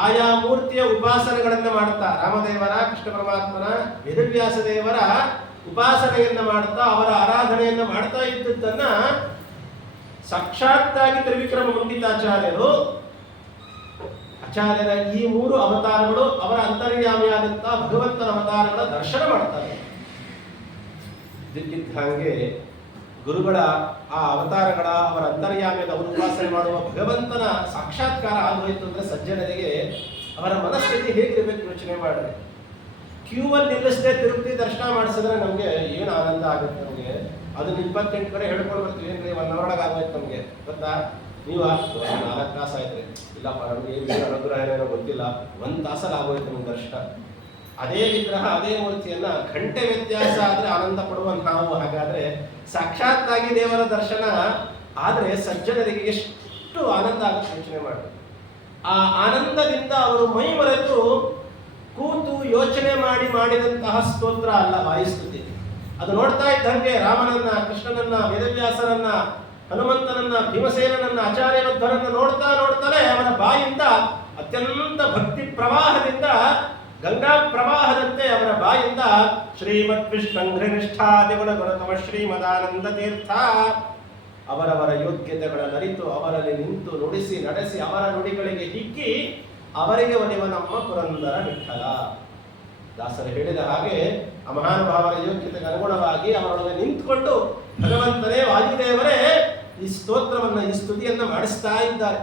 ಆಯಾ ಮೂರ್ತಿಯ ಉಪಾಸನೆಗಳನ್ನು ಮಾಡುತ್ತಾ, ರಾಮದೇವರ, ಕೃಷ್ಣ ಪರಮಾತ್ಮನ, ವೇದವ್ಯಾಸ ದೇವರ ಉಪಾಸನೆಯನ್ನು ಮಾಡುತ್ತಾ ಅವರ ಆರಾಧನೆಯನ್ನು ಮಾಡ್ತಾ ಇದ್ದದ್ದನ್ನ ಸಾಕ್ಷಾತ್ತಾಗಿ ತ್ರಿವಿಕ್ರಮ ಪಂಡಿತಾಚಾರ್ಯರು ಆಚಾರ್ಯರ ಈ 3 ಅವತಾರಗಳು ಅವರ ಅಂತರ್ಯಾಮಿಯಾದಂತಹ ಭಗವಂತನ ಅವತಾರಗಳ ದರ್ಶನ ಮಾಡ್ತಾರೆ. ಇದ್ದಕ್ಕಿದ್ದ ಹಾಗೆ ಗುರುಗಳ ಆ ಅವತಾರಗಳ, ಅವರ ಅಂತರ್ಯಾಮಿಯಾದ ಅವರು ಉಪಾಸನೆ ಮಾಡುವ ಭಗವಂತನ ಸಾಕ್ಷಾತ್ಕಾರ ಆಗೋಯ್ತು ಅಂದ್ರೆ ಸಜ್ಜನರಿಗೆ ಅವರ ಮನಸ್ಥಿತಿ ಹೇಗಿರ್ಬೇಕು ಯೋಚನೆ ಮಾಡಿದ್ರೆ. ಕ್ಯೂವಲ್ಲಿ ನಿಲ್ಲಿಸದೆ ತಿರುಪತಿ ದರ್ಶನ ಮಾಡಿಸಿದ್ರೆ ನಮಗೆ ಏನು ಆನಂದ ಆಗುತ್ತೆ. ನಮಗೆ ಅದನ್ನ 28 ಕಡೆ ಹೇಳ್ಕೊಂಡು ಬರ್ತೀವಿ, ಏನ್ರಿ 1 ಅವರ್ ಆಗೋಯ್ತು ನಮಗೆ ಗೊತ್ತಾ. ನೀವು 4 ತಾಸು ಆಯ್ತು, ಇಲ್ಲಪ್ಪ ನಮಗೆ ಏನು ಅನುಗ್ರಹ ಏನೋ ಗೊತ್ತಿಲ್ಲ, 1 ತಾಸಲ್ಲಿ ಆಗೋಯ್ತು ನಮ್ಗೆ ದರ್ಶನ. ಅದೇ ವಿಗ್ರಹ, ಅದೇ ಮೂರ್ತಿಯನ್ನ ಗಂಟೆ ವ್ಯತ್ಯಾಸ ಆದ್ರೆ ಆನಂದ ಪಡುವ ನಾವು. ಹಾಗಾದ್ರೆ ಸಾಕ್ಷಾತ್ತಾಗಿ ದೇವರ ದರ್ಶನ ಆದ್ರೆ ಸಜ್ಜನರಿಗೆ ಎಷ್ಟು ಆನಂದ ಆಗುತ್ತೆ ಯೋಚನೆ ಮಾಡಿ. ಆ ಆನಂದದಿಂದ ಅವರು ಮೈ ಮರೆತು ಕೂತು ಯೋಚನೆ ಮಾಡಿದಂತಹ ಸ್ತೋತ್ರ ಅಲ್ಲ ವಾಯುಸ್ತುತಿ. ಅದು ನೋಡ್ತಾ ಇದ್ದಂಗೆ ರಾಮನನ್ನ, ಕೃಷ್ಣನನ್ನ, ವೇದವ್ಯಾಸರನ್ನ, ಹನುಮಂತನನ್ನ, ಭೀಮಸೇನನನ್ನ, ಆಚಾರ್ಯವದ್ಧರನ್ನ ನೋಡ್ತಾನೆ ಅವರ ಬಾಯಿಂದ ಅತ್ಯಂತ ಭಕ್ತಿ ಪ್ರವಾಹದಿಂದ, ಗಂಗಾ ಪ್ರವಾಹದಂತೆ ಅವರ ಬಾಯಿಂದ ಶ್ರೀಮದ್ ವಿಷ್ಣುನಿಷ್ಠಾತಿ ಗುಣಗುಣತಮ ಶ್ರೀಮದಾನಂದ ತೀರ್ಥ, ಅವರವರ ಯೋಗ್ಯತೆಗಳನ್ನು ಅರಿತು ಅವರಲ್ಲಿ ನಿಂತು ನುಡಿಸಿ ನಡೆಸಿ ಅವರ ನುಡಿಗಳಿಗೆ ಹಿಕ್ಕಿ ಅವರಿಗೆ ಒಲಿವ ನಮ್ಮ ಪುರಂದರ ವಿಠಲ. ದಾಸರು ಹೇಳಿದ ಹಾಗೆ ಆ ಮಹಾನುಭಾವರ ಯೋಗ್ಯತೆಗೆ ಅನುಗುಣವಾಗಿ ಅವರೊಳಗೆ ನಿಂತುಕೊಂಡು ಭಗವಂತನೇ, ವಾಯುದೇವರೇ ಈ ಸ್ತೋತ್ರವನ್ನು, ಈ ಸ್ತುತಿಯನ್ನು ಮಾಡಿಸ್ತಾ ಇದ್ದಾರೆ.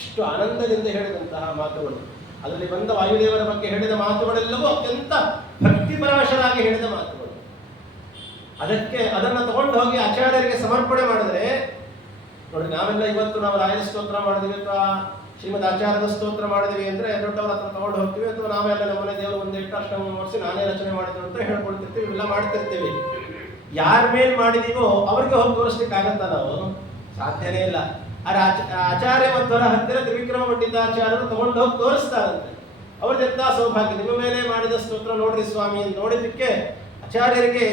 ಎಷ್ಟು ಆನಂದದಿಂದ ಹೇಳಿದಂತಹ ಮಾತುಗಳು. ಅದರಲ್ಲಿ ಬಂದ ವಾಯುದೇವರ ಬಗ್ಗೆ ಹೇಳಿದ ಮಾತುಗಳೆಲ್ಲವೂ ಅತ್ಯಂತ ಭಕ್ತಿಪರವಶರಾಗಿ ಹೇಳಿದ ಮಾತುಗಳು. ಅದನ್ನು ತಗೊಂಡು ಹೋಗಿ ಆಚಾರ್ಯರಿಗೆ ಸಮರ್ಪಣೆ ಮಾಡಿದ್ರೆ ನೋಡಿ, ನಾವೆಲ್ಲ ಇವತ್ತು ನಾವು ರಾಯರ ಸ್ತೋತ್ರ ಮಾಡಿದ್ವಿ ಅಥವಾ ಶ್ರೀಮದ್ ಆಚಾರ್ಯದ ಸ್ತೋತ್ರ ಮಾಡಿದ್ವಿ ಅಂದ್ರೆ ದೊಡ್ಡವರ ಹತ್ರ ತಗೊಂಡು ಹೋಗ್ತೀವಿ, ಅಥವಾ ನಾವೆಲ್ಲ ನಮ್ಮನೆ ದೇವರು ಒಂದಿಟ್ಟು ಅಷ್ಟಮ ಮಾಡಿಸಿ ನಾನೇ ರಚನೆ ಮಾಡಿದ್ರು ಅಂತ ಹೇಳ್ಕೊಳ್ತಿರ್ತೀವಿ, ಇವೆಲ್ಲ ಮಾಡ್ತಿರ್ತೀವಿ. ಯಾರ ಮೇಲ್ ಮಾಡಿದೀವೋ ಅವ್ರಿಗೆ ಹೋಗಿ ತೋರಿಸ್ಲಿಕ್ಕೆ ಆಗತ್ತ? ನಾವು ಸಾಧ್ಯನೇ ಇಲ್ಲ. ಆಚಾರ್ಯವದ್ಧರ ಹತ್ತಿರ ತ್ರಿವಿಕ್ರಮ ಪಂಡಿತಾಚಾರ್ಯರು ತಗೊಂಡು ಹೋಗಿ ತೋರಿಸ್ತಾರಂತೆ. ಅವ್ರದ್ದೆಂತ ಸೌಭಾಗ್ಯ, ನಿಮ್ಮ ಮೇಲೆ ಮಾಡಿದ ಸ್ತೋತ್ರ ನೋಡ್ರಿ ಸ್ವಾಮಿ ಅಂತ ನೋಡಿದ್ದಕ್ಕೆ ಆಚಾರ್ಯರಿಗೆ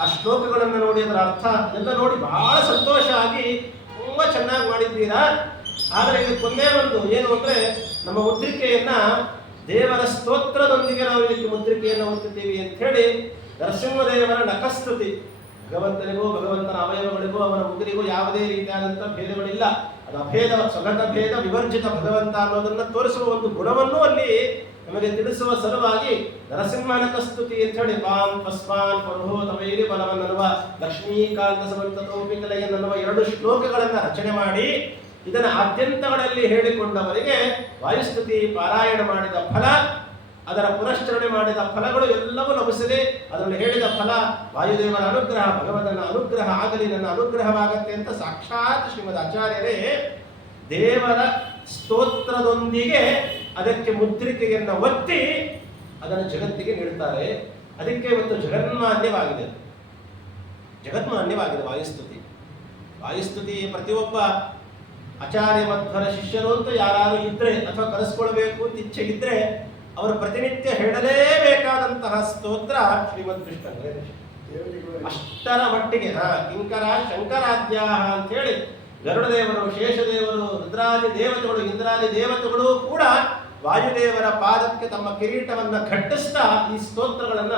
ಆ ಶ್ಲೋಕಗಳನ್ನು ನೋಡಿ ಅದರ ಅರ್ಥ ಎಲ್ಲ ನೋಡಿ ಬಹಳ ಸಂತೋಷ ಆಗಿ ತುಂಬಾ ಚೆನ್ನಾಗಿ ಮಾಡಿದ್ದೀರಾ. ಆದರೆ ಇದು ಕೊನೆ ಒಂದು ಏನು ಅಂದ್ರೆ, ನಮ್ಮ ಮುದ್ರಿಕೆಯನ್ನ ದೇವರ ಸ್ತೋತ್ರದೊಂದಿಗೆ ನಾವು ಇದಕ್ಕೆ ಮುದ್ರಿಕೆಯನ್ನು ಓದುತ್ತೀವಿ ಅಂತ ಹೇಳಿ ನರಸಿಂಹದೇವರ ನಖಸ್ತುತಿ, ಭಗವಂತನಿಗೂ ಭಗವಂತನ ಅವಯವಗಳಿಗೂ ಅವನ ಮುಗುರಿಗೂ ಯಾವುದೇ ರೀತಿಯಾದಂತಹ ಭೇದಗಳಿಲ್ಲ. ಅದು ಅಭೇದ, ಸ್ವಗತ ಭೇದ ವಿವರ್ಜಿತ ಭಗವಂತ ಅನ್ನೋದನ್ನ ತೋರಿಸುವ ಒಂದು ಗುಣವನ್ನು ಅಲ್ಲಿ ನಮಗೆ ತಿಳಿಸುವ ಸಲುವಾಗಿ ನರಸಿಂಹನಕಸ್ತುತಿ ಅಂತ ಹೇಳಿ ಪಾನ್ ಪಸ್ಮಾನ್ ಪುರೋಹೋತವೈರಿ ಬಲವನ್ನನ್ನುವ ಲಕ್ಷ್ಮೀಕಾಂತ ಸಮಂತ ತೋಪಿಕಲೆಯನ್ನುವ 2 ಶ್ಲೋಕಗಳನ್ನು ರಚನೆ ಮಾಡಿ ಇದನ್ನು ಆದ್ಯಂತಗಳಲ್ಲಿ ಹೇಳಿಕೊಂಡವರಿಗೆ ವಾಯುಸ್ತುತಿ ಪಾರಾಯಣ ಮಾಡಿದ ಫಲ, ಅದರ ಪುನಶ್ಚರಣೆ ಮಾಡಿದ ಫಲಗಳು ಎಲ್ಲವೂ ಲಭಿಸದೆ ಅದರಲ್ಲಿ ಹೇಳಿದ ಫಲ ವಾಯುದೇವರ ಅನುಗ್ರಹ, ಭಗವಂತನ ಅನುಗ್ರಹ ಆಗಲಿ, ನನ್ನ ಅನುಗ್ರಹವಾಗತ್ತೆ ಅಂತ ಸಾಕ್ಷಾತ್ ಶ್ರೀಮದ್ ಆಚಾರ್ಯರೇ ದೇವರ ಸ್ತೋತ್ರದೊಂದಿಗೆ ಅದಕ್ಕೆ ಮುದ್ರಿಕೆಯನ್ನು ಒತ್ತಿ ಅದನ್ನು ಜಗತ್ತಿಗೆ ನೀಡುತ್ತಾರೆ. ಅದಕ್ಕೆ ಇವತ್ತು ಜಗನ್ಮಾನ್ಯವಾಗಿದೆ ವಾಯುಸ್ತುತಿ. ವಾಯುಸ್ತುತಿ ಪ್ರತಿಯೊಬ್ಬ ಆಚಾರ್ಯ ಮಧ್ವರ ಶಿಷ್ಯರು ಅಂತ ಯಾರು ಇದ್ರೆ ಅಥವಾ ಕಲಿಸ್ಕೊಳ್ಬೇಕು ಅಂತ ಇಚ್ಛೆ ಇದ್ರೆ ಅವರು ಪ್ರತಿನಿತ್ಯ ಹೇಳಲೇಬೇಕಾದಂತಹ ಸ್ತೋತ್ರ ಶ್ರೀಮದ್ ಕೃಷ್ಣ. ಅಷ್ಟರ ಮಟ್ಟಿಗೆ ಕಿಂಕರ ಶಂಕರಾದ್ಯ ಅಂತ ಹೇಳಿ ಗರುಡದೇವರು, ಶೇಷದೇವರು, ರುದ್ರಾದಿ ದೇವತೆಗಳು, ಇಂದ್ರಾದಿ ದೇವತೆಗಳು ಕೂಡ ವಾಯುದೇವರ ಪಾದಕ್ಕೆ ತಮ್ಮ ಕಿರೀಟವನ್ನ ಕಟ್ಟಿಸ್ತಾ ಈ ಸ್ತೋತ್ರಗಳನ್ನ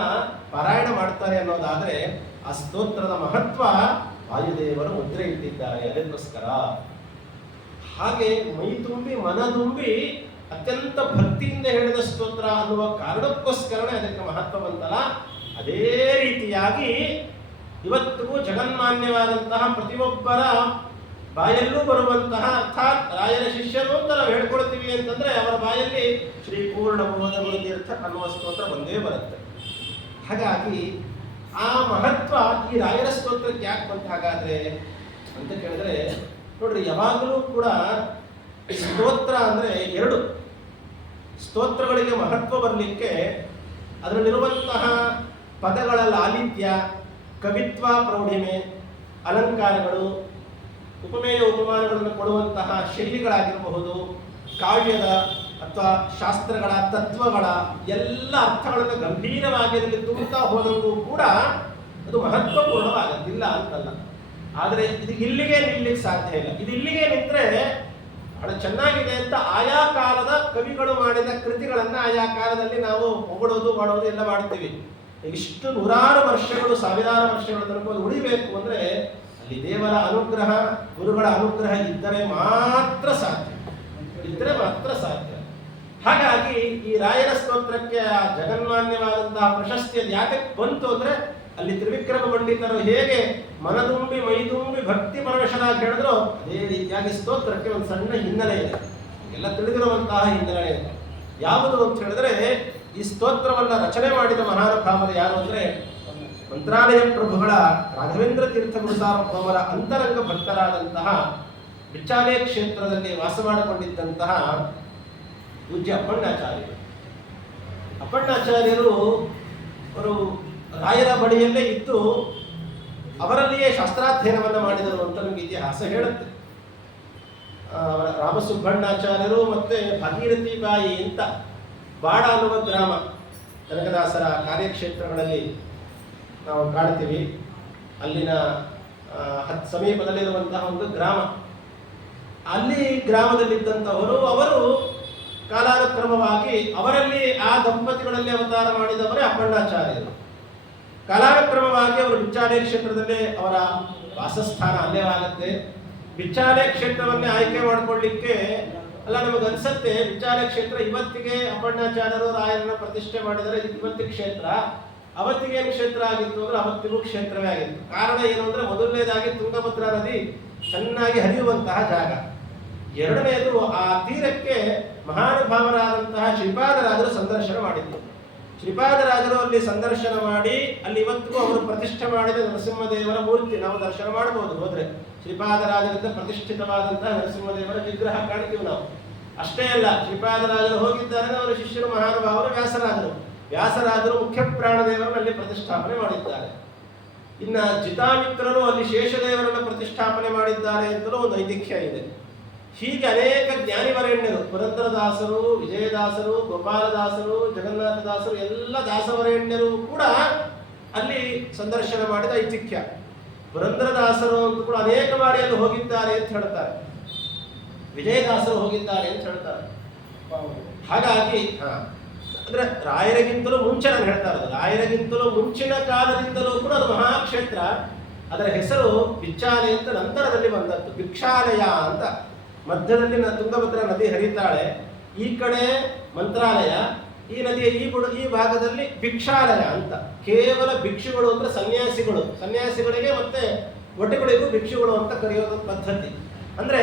ಪಾರಾಯಣ ಮಾಡ್ತಾರೆ ಅನ್ನೋದಾದ್ರೆ ಆ ಸ್ತೋತ್ರದ ಮಹತ್ವ ವಾಯುದೇವರು ಮುದ್ರೆ ಇಟ್ಟಿದ್ದಾರೆ ಅದಕ್ಕೋಸ್ಕರ. ಹಾಗೆ ಮೈ ತುಂಬಿ ಮನ ತುಂಬಿ ಅತ್ಯಂತ ಭಕ್ತಿಯಿಂದ ಹೇಳಿದ ಸ್ತೋತ್ರ ಅನ್ನುವ ಕಾರಣಕ್ಕೋಸ್ಕರನೇ ಅದಕ್ಕೆ ಮಹತ್ವ ಬಂತಲ್ಲ. ಅದೇ ರೀತಿಯಾಗಿ ಇವತ್ತಿಗೂ ಜಗನ್ಮಾನ್ಯವಾದಂತಹ ಪ್ರತಿಯೊಬ್ಬರ ಬಾಯಲ್ಲೂ ಬರುವಂತಹ, ಅರ್ಥಾತ್ ರಾಯರ ಶಿಷ್ಯರು ಅಂತ ನಾವು ಹೇಳ್ಕೊಳ್ತೀವಿ ಅಂತಂದ್ರೆ ಅವರ ಬಾಯಲ್ಲಿ ಶ್ರೀ ಪೂರ್ಣ ಬೋಧ ಗುರುತೀರ್ಥ ಅನ್ನುವ ಸ್ತೋತ್ರ ಬಂದೇ ಬರುತ್ತೆ. ಹಾಗಾಗಿ ಆ ಮಹತ್ವ ಈ ರಾಯರ ಸ್ತೋತ್ರಕ್ಕೆ ಯಾಕೆ ಬಂತ ಹಾಗಾದ್ರೆ ಅಂತ ಕೇಳಿದ್ರೆ, ನೋಡ್ರಿ, ಯಾವಾಗಲೂ ಕೂಡ ಸ್ತೋತ್ರ ಅಂದ್ರೆ ಎರಡು. ಸ್ತೋತ್ರಗಳಿಗೆ ಮಹತ್ವ ಬರಲಿಕ್ಕೆ ಅದರಲ್ಲಿರುವಂತಹ ಪದಗಳ ಲಾಲಿತ್ಯ, ಕವಿತ್ವ, ಪ್ರೌಢಿಮೆ, ಅಲಂಕಾರಗಳು, ಉಪಮೇಯ ಉಪಮಾನಗಳನ್ನು ಕೊಡುವಂತಹ ಶೈಲಿಗಳಾಗಿರಬಹುದು, ಕಾವ್ಯದ ಅಥವಾ ಶಾಸ್ತ್ರಗಳ ತತ್ವಗಳ ಎಲ್ಲ ಅರ್ಥಗಳನ್ನು ಗಂಭೀರವಾಗಿ ಅದರಲ್ಲಿ ತುಂಬುತ್ತಾ ಹೋದಂಗೂ ಕೂಡ ಅದು ಮಹತ್ವಪೂರ್ಣವಾಗತ್ತಿಲ್ಲ ಅಂತಲ್ಲ. ಆದರೆ ಇದು ಇಲ್ಲಿಗೆ ನಿಲ್ಲಕ್ಕೆ ಸಾಧ್ಯ ಇಲ್ಲ. ಇದು ಇಲ್ಲಿಗೆ ನಿಂತರೆ ಬಹಳ ಚೆನ್ನಾಗಿದೆ ಅಂತ ಆಯಾ ಕಾಲದ ಕವಿಗಳು ಮಾಡಿದ ಕೃತಿಗಳನ್ನ ಆಯಾ ಕಾಲದಲ್ಲಿ ನಾವು ಹೊಗಳೋದು ಮಾಡೋದು ಎಲ್ಲ ಮಾಡ್ತೀವಿ. ಇಷ್ಟು ನೂರಾರು ವರ್ಷಗಳು, ಸಾವಿರಾರು ವರ್ಷಗಳ ತನಕ ಉಳಿಬೇಕು ಅಂದ್ರೆ ಅಲ್ಲಿ ದೇವರ ಅನುಗ್ರಹ, ಗುರುಗಳ ಅನುಗ್ರಹ ಇದ್ದರೆ ಮಾತ್ರ ಸಾಧ್ಯ. ಹಾಗಾಗಿ ಈ ರಾಯರ ಸ್ತೋತ್ರಕ್ಕೆ ಜಗನ್ಮಾನ್ಯವಾದಂತಹ ಪ್ರಶಸ್ತಿ ಯಾಕೆ ಬಂತು ಅಂದ್ರೆ ಅಲ್ಲಿ ತ್ರಿವಿಕ್ರಮ ಪಂಡಿತರು ಹೇಗೆ ಮನದುಂಬಿ ಮೈದುಂಬಿ ಭಕ್ತಿ ಪರವಶರಾಗಿ ಹೇಳಿದ್ರು ಅದೇ ರೀತಿಯಾಗಿ ಸ್ತೋತ್ರಕ್ಕೆ ಒಂದು ಸಣ್ಣ ಹಿನ್ನೆಲೆ ಇದೆ, ಎಲ್ಲ ತಿಳಿದಿರುವಂತಹ ಹಿನ್ನೆಲೆ ಇದೆ. ಯಾವುದು ಅಂತ ಹೇಳಿದ್ರೆ, ಈ ಸ್ತೋತ್ರವನ್ನ ರಚನೆ ಮಾಡಿದ ಮಹಾನುಭಾವರು ಯಾರು ಅಂದ್ರೆ ಮಂತ್ರಾಲಯ ಪ್ರಭುಗಳ ರಾಘವೇಂದ್ರ ತೀರ್ಥ ಗುರುಸಾರ್ವಭೌಮರ ಅಂತರಂಗ ಭಕ್ತರಾದಂತಹ ಬಿಚ್ಚಾಲೆ ಕ್ಷೇತ್ರದಲ್ಲಿ ವಾಸ ಮಾಡಿಕೊಂಡಿದ್ದಂತಹ ಪೂಜ್ಯ ಅಪ್ಪಣ್ಣಾಚಾರ್ಯರು. ಅಪ್ಪಣ್ಣಾಚಾರ್ಯರು ಅವರು ರಾಯರ ಬಳಿಯಲ್ಲೇ ಇದ್ದು ಅವರಲ್ಲಿಯೇ ಶಾಸ್ತ್ರಾಧ್ಯಯನವನ್ನು ಮಾಡಿದರು ಅಂತ ನಮಗೆ ಇತಿಹಾಸ ಹೇಳುತ್ತೆ. ರಾಮಸುಬ್ಬಣ್ಣಾಚಾರ್ಯರು ಮತ್ತೆ ಭಾಗೀರಥಿ ಬಾಯಿ ಅಂತ ಬಾಡ ಅನ್ನುವ ಗ್ರಾಮ ಕನಕದಾಸರ ಕಾರ್ಯಕ್ಷೇತ್ರಗಳಲ್ಲಿ ನಾವು ಕಾಣ್ತೀವಿ. ಅಲ್ಲಿನ ಸಮೀಪದಲ್ಲಿರುವಂತಹ ಒಂದು ಗ್ರಾಮ. ಅಲ್ಲಿ ಗ್ರಾಮದಲ್ಲಿದ್ದಂಥವರು ಅವರು ಕಾಲಾನುಕ್ರಮವಾಗಿ ಅವರಲ್ಲಿ ಆ ದಂಪತಿಗಳಲ್ಲಿ ಅವತಾರ ಮಾಡಿದವರೇ ಅಪ್ಪಣ್ಣಾಚಾರ್ಯರು. ಕಾಲಾನುಕ್ರಮವಾಗಿ ಅವರು ಬಿಚ್ಚಾಲೆ ಕ್ಷೇತ್ರದಲ್ಲೇ ಅವರ ವಾಸಸ್ಥಾನ ಅಲ್ಲೇ ಆಗುತ್ತೆ. ಬಿಚ್ಚಾಲೆ ಕ್ಷೇತ್ರವನ್ನೇ ಆಯ್ಕೆ ಮಾಡಿಕೊಳ್ಳಿಕ್ಕೆ ಅಲ್ಲ, ನಮಗನ್ಸತ್ತೆ ಬಿಚ್ಚಾಲೆ ಕ್ಷೇತ್ರ ಇವತ್ತಿಗೆ ಅಪ್ಪಣ್ಣಾಚಾರ್ಯರು ರಾಯರನ್ನ ಪ್ರತಿಷ್ಠೆ ಮಾಡಿದರೆ ಇವತ್ತಿಗೆ ಕ್ಷೇತ್ರ, ಅವತ್ತಿಗೇನು ಕ್ಷೇತ್ರ ಆಗಿತ್ತು ಅಂದ್ರೆ ಅವತ್ತಿಗೂ ಕ್ಷೇತ್ರವೇ ಆಗಿತ್ತು. ಕಾರಣ ಏನು ಅಂದ್ರೆ ಮೊದಲನೇದಾಗಿ ತುಂಗಭದ್ರಾ ನದಿ ಚೆನ್ನಾಗಿ ಹರಿಯುವಂತಹ ಜಾಗ. ಎರಡನೆಯದು ಆ ತೀರಕ್ಕೆ ಮಹಾನುಭಾವರಾದಂತಹ ಶ್ರೀಪಾದರಾಜರು ಸಂದರ್ಶನ ಮಾಡಿದ್ರು. ಶ್ರೀಪಾದರಾಜರು ಅಲ್ಲಿ ಸಂದರ್ಶನ ಮಾಡಿ ಅಲ್ಲಿ ಇವತ್ತಿಗೂ ಅವರು ಪ್ರತಿಷ್ಠೆ ಮಾಡಿದ ನರಸಿಂಹದೇವರ ಮೂರ್ತಿ ನಾವು ದರ್ಶನ ಮಾಡಬಹುದು. ಹೋದ್ರೆ ಶ್ರೀಪಾದರಾಜರಿಂದ ಪ್ರತಿಷ್ಠಿತವಾದಂತಹ ನರಸಿಂಹದೇವರ ವಿಗ್ರಹ ಕಾಣ್ತೀವಿ ನಾವು. ಅಷ್ಟೇ ಅಲ್ಲ, ಶ್ರೀಪಾದರಾಜರು ಹೋಗಿದ್ದಾರೆ, ಅವರ ಶಿಷ್ಯರು ಮಹಾನುಭಾವರು ವ್ಯಾಸರಾಜರು ಮುಖ್ಯ ಪ್ರಾಣದೇವರನ್ನು ಅಲ್ಲಿ ಪ್ರತಿಷ್ಠಾಪನೆ ಮಾಡಿದ್ದಾರೆ. ಇನ್ನ ಜಿತಾಮಿತ್ರರು ಅಲ್ಲಿ ಶೇಷದೇವರನ್ನು ಪ್ರತಿಷ್ಠಾಪನೆ ಮಾಡಿದ್ದಾರೆ ಅಂತಲೂ ಒಂದು ಐತಿಹ್ಯ ಇದೆ. ಹೀಗೆ ಅನೇಕ ಜ್ಞಾನಿವರೇಣ್ಯರು, ಪುರಂದರದಾಸರು, ವಿಜಯದಾಸರು, ಗೋಪಾಲದಾಸರು, ಜಗನ್ನಾಥದಾಸರು ಎಲ್ಲ ದಾಸವರೇಣ್ಯರು ಕೂಡ ಅಲ್ಲಿ ಸಂದರ್ಶನ ಮಾಡಿದ ಐತಿಹ್ಯ. ಪುರಂದರದಾಸರು ಅಂತ ಕೂಡ ಅನೇಕ ಬಾರಿ ಅಲ್ಲಿ ಹೋಗಿದ್ದಾರೆ ಅಂತ ಹೇಳ್ತಾರೆ, ವಿಜಯದಾಸರು ಹೋಗಿದ್ದಾರೆ ಅಂತ ಹೇಳ್ತಾರೆ. ಹಾಗಾಗಿ ಅಂದ್ರೆ ರಾಯರಿಗಿಂತಲೂ ಮುಂಚೆ ನಾನು ಹೇಳ್ತಾ ಇರೋದು, ರಾಯರಿಗಿಂತಲೂ ಮುಂಚಿನ ಕಾಲದಿಂದಲೂ ಕೂಡ ಅದು ಮಹಾಕ್ಷೇತ್ರ. ಅದರ ಹೆಸರು ಬಿಚ್ಚಾಲೆ ಅಂತ ನಂತರದಲ್ಲಿ ಬಂದದ್ದು. ಭಿಕ್ಷಾಲಯ ಅಂತ ಮಧ್ಯದಲ್ಲಿ ತುಂಗಭದ್ರಾ ನದಿ ಹರಿತಾಳೆ, ಈ ಕಡೆ ಮಂತ್ರಾಲಯ, ಈ ನದಿಯ ಈ ಭಾಗದಲ್ಲಿ ಭಿಕ್ಷಾಲಯ ಅಂತ. ಕೇವಲ ಭಿಕ್ಷುಗಳು ಅಂದ್ರೆ ಸನ್ಯಾಸಿಗಳಿಗೆ ಮತ್ತೆ ಒಟೆಗಳಿಗೂ ಭಿಕ್ಷುಗಳು ಅಂತ ಕರೆಯೋದು ಪದ್ಧತಿ. ಅಂದ್ರೆ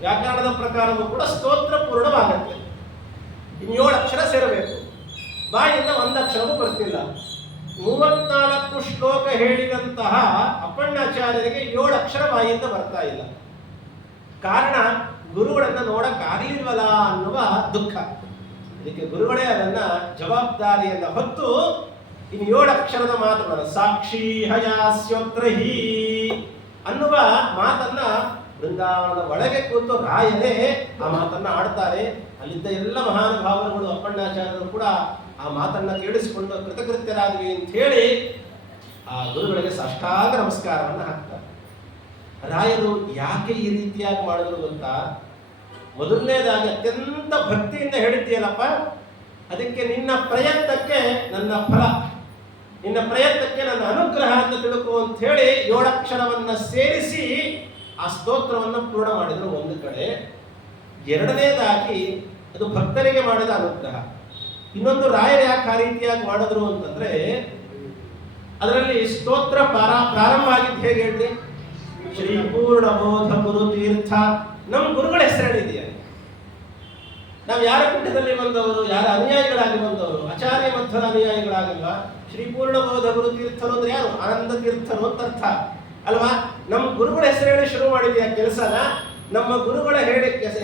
ವ್ಯಾಕರಣದ ಪ್ರಕಾರವೂ ಕೂಡ ಸ್ತೋತ್ರ ಪೂರ್ಣವಾಗತ್ತೆ. ಇನ್ನು 7 ಅಕ್ಷರ ಸೇರಬೇಕು. ಬಾಯಿಂದ 1 ಅಕ್ಷರವೂ ಬರ್ತಿಲ್ಲ. 34 ಶ್ಲೋಕ ಹೇಳಿದಂತಹ ಅಪ್ಪಣ್ಣಾಚಾರ್ಯರಿಗೆ 7 ಅಕ್ಷರ ಬಾಯಿಂದ ಬರ್ತಾ ಇಲ್ಲ. ಕಾರಣ ಗುರುಗಳನ್ನ ನೋಡಕ್ಕಾಗಲಿಲ್ವಲ್ಲ ಅನ್ನುವ ದುಃಖ. ಅದಕ್ಕೆ ಗುರುಗಳೇ ಅದನ್ನ ಜವಾಬ್ದಾರಿಯನ್ನ ಹೊತ್ತು ಇನ್ನು 7 ಅಕ್ಷರದ ಮಾತುಗಳನ್ನು ಸಾಕ್ಷಿ ಹಯಾಸ್ಯೋತ್ರಹಿ ಅನ್ನುವ ಮಾತನ್ನ ಬೃಂದಾವನದ ಒಳಗೆ ಕೂತು ರಾಯನೇ ಆ ಮಾತನ್ನ ಆಡ್ತಾರೆ. ಅಲ್ಲಿದ್ದ ಎಲ್ಲ ಮಹಾನುಭಾವರುಗಳು ಅಪ್ಪಣ್ಣಾಚಾರ್ಯರು ಕೂಡ ಆ ಮಾತನ್ನ ಕೇಳಿಸಿಕೊಂಡು ಕೃತಕೃತ್ಯರಾದ್ವಿ ಅಂತ ಹೇಳಿ ಆ ಗುರುಗಳಿಗೆ ಸಾಷ್ಟಾಂಗ ನಮಸ್ಕಾರವನ್ನು ಹಾಕ್ತಾರೆ. ರಾಯರು ಯಾಕೆ ಈ ರೀತಿಯಾಗಿ ಮಾಡಿದ್ರು ಗೊತ್ತಾ? ಮೊದಲನೇದಾಗಿ ಅತ್ಯಂತ ಭಕ್ತಿಯಿಂದ ಹೇಳಿದ್ದೀಯಲ್ಲಪ್ಪ, ಅದಕ್ಕೆ ನಿನ್ನ ಪ್ರಯತ್ನಕ್ಕೆ ನನ್ನ ಫಲ, ನಿನ್ನ ಪ್ರಯತ್ನಕ್ಕೆ ನನ್ನ ಅನುಗ್ರಹ ಅಂತ ತಿಳ್ಕೊ ಅಂತ ಹೇಳಿ 7 ಅಕ್ಷರವನ್ನ ಸೇರಿಸಿ ಆ ಸ್ತೋತ್ರವನ್ನು ಪೂರ್ಣ ಮಾಡಿದ್ರು ಒಂದು ಕಡೆ. ಎರಡನೇದಾಗಿ ಅದು ಭಕ್ತರಿಗೆ ಮಾಡಿದ ಅನುಗ್ರಹ. ಇನ್ನೊಂದು ರಾಯರು ಯಾಕೆ ಆ ರೀತಿಯಾಗಿ ಮಾಡಿದ್ರು ಅಂತಂದ್ರೆ, ಅದರಲ್ಲಿ ಸ್ತೋತ್ರ ಪ್ರಾರಂಭ ಆಗಿದ್ದು ಹೇಗೆ ಹೇಳ್ರಿ? ಶ್ರೀ ಪೂರ್ಣಬೋಧ ಗುರು ತೀರ್ಥ. ನಮ್ಮ ಗುರುಗಳ ಹೆಸರೇನಿದೆಯಾ? ನಾವು ಯಾರ ಪೀಠದಲ್ಲಿ ಬಂದವರು, ಯಾರ ಅನುಯಾಯಿಗಳಾಗಿ ಬಂದವರು? ಆಚಾರ್ಯ ಮಧ್ವರ ಅನುಯಾಯಿಗಳಾಗಲ್ವಾ? ಶ್ರೀ ಪೂರ್ಣಬೋಧ ಗುರು ತೀರ್ಥರು ಅಂದ್ರೆ ಯಾರು? ಆನಂದ ತೀರ್ಥರು ಅಂತ ಅರ್ಥ ಅಲ್ವಾ? ನಮ್ಮ ಗುರುಗಳ ಹೆಸರು ಹೇಳಿ ಶುರು ಮಾಡಿದೆಯಾ ಕೆಲಸನ? ನಮ್ಮ ಗುರುಗಳ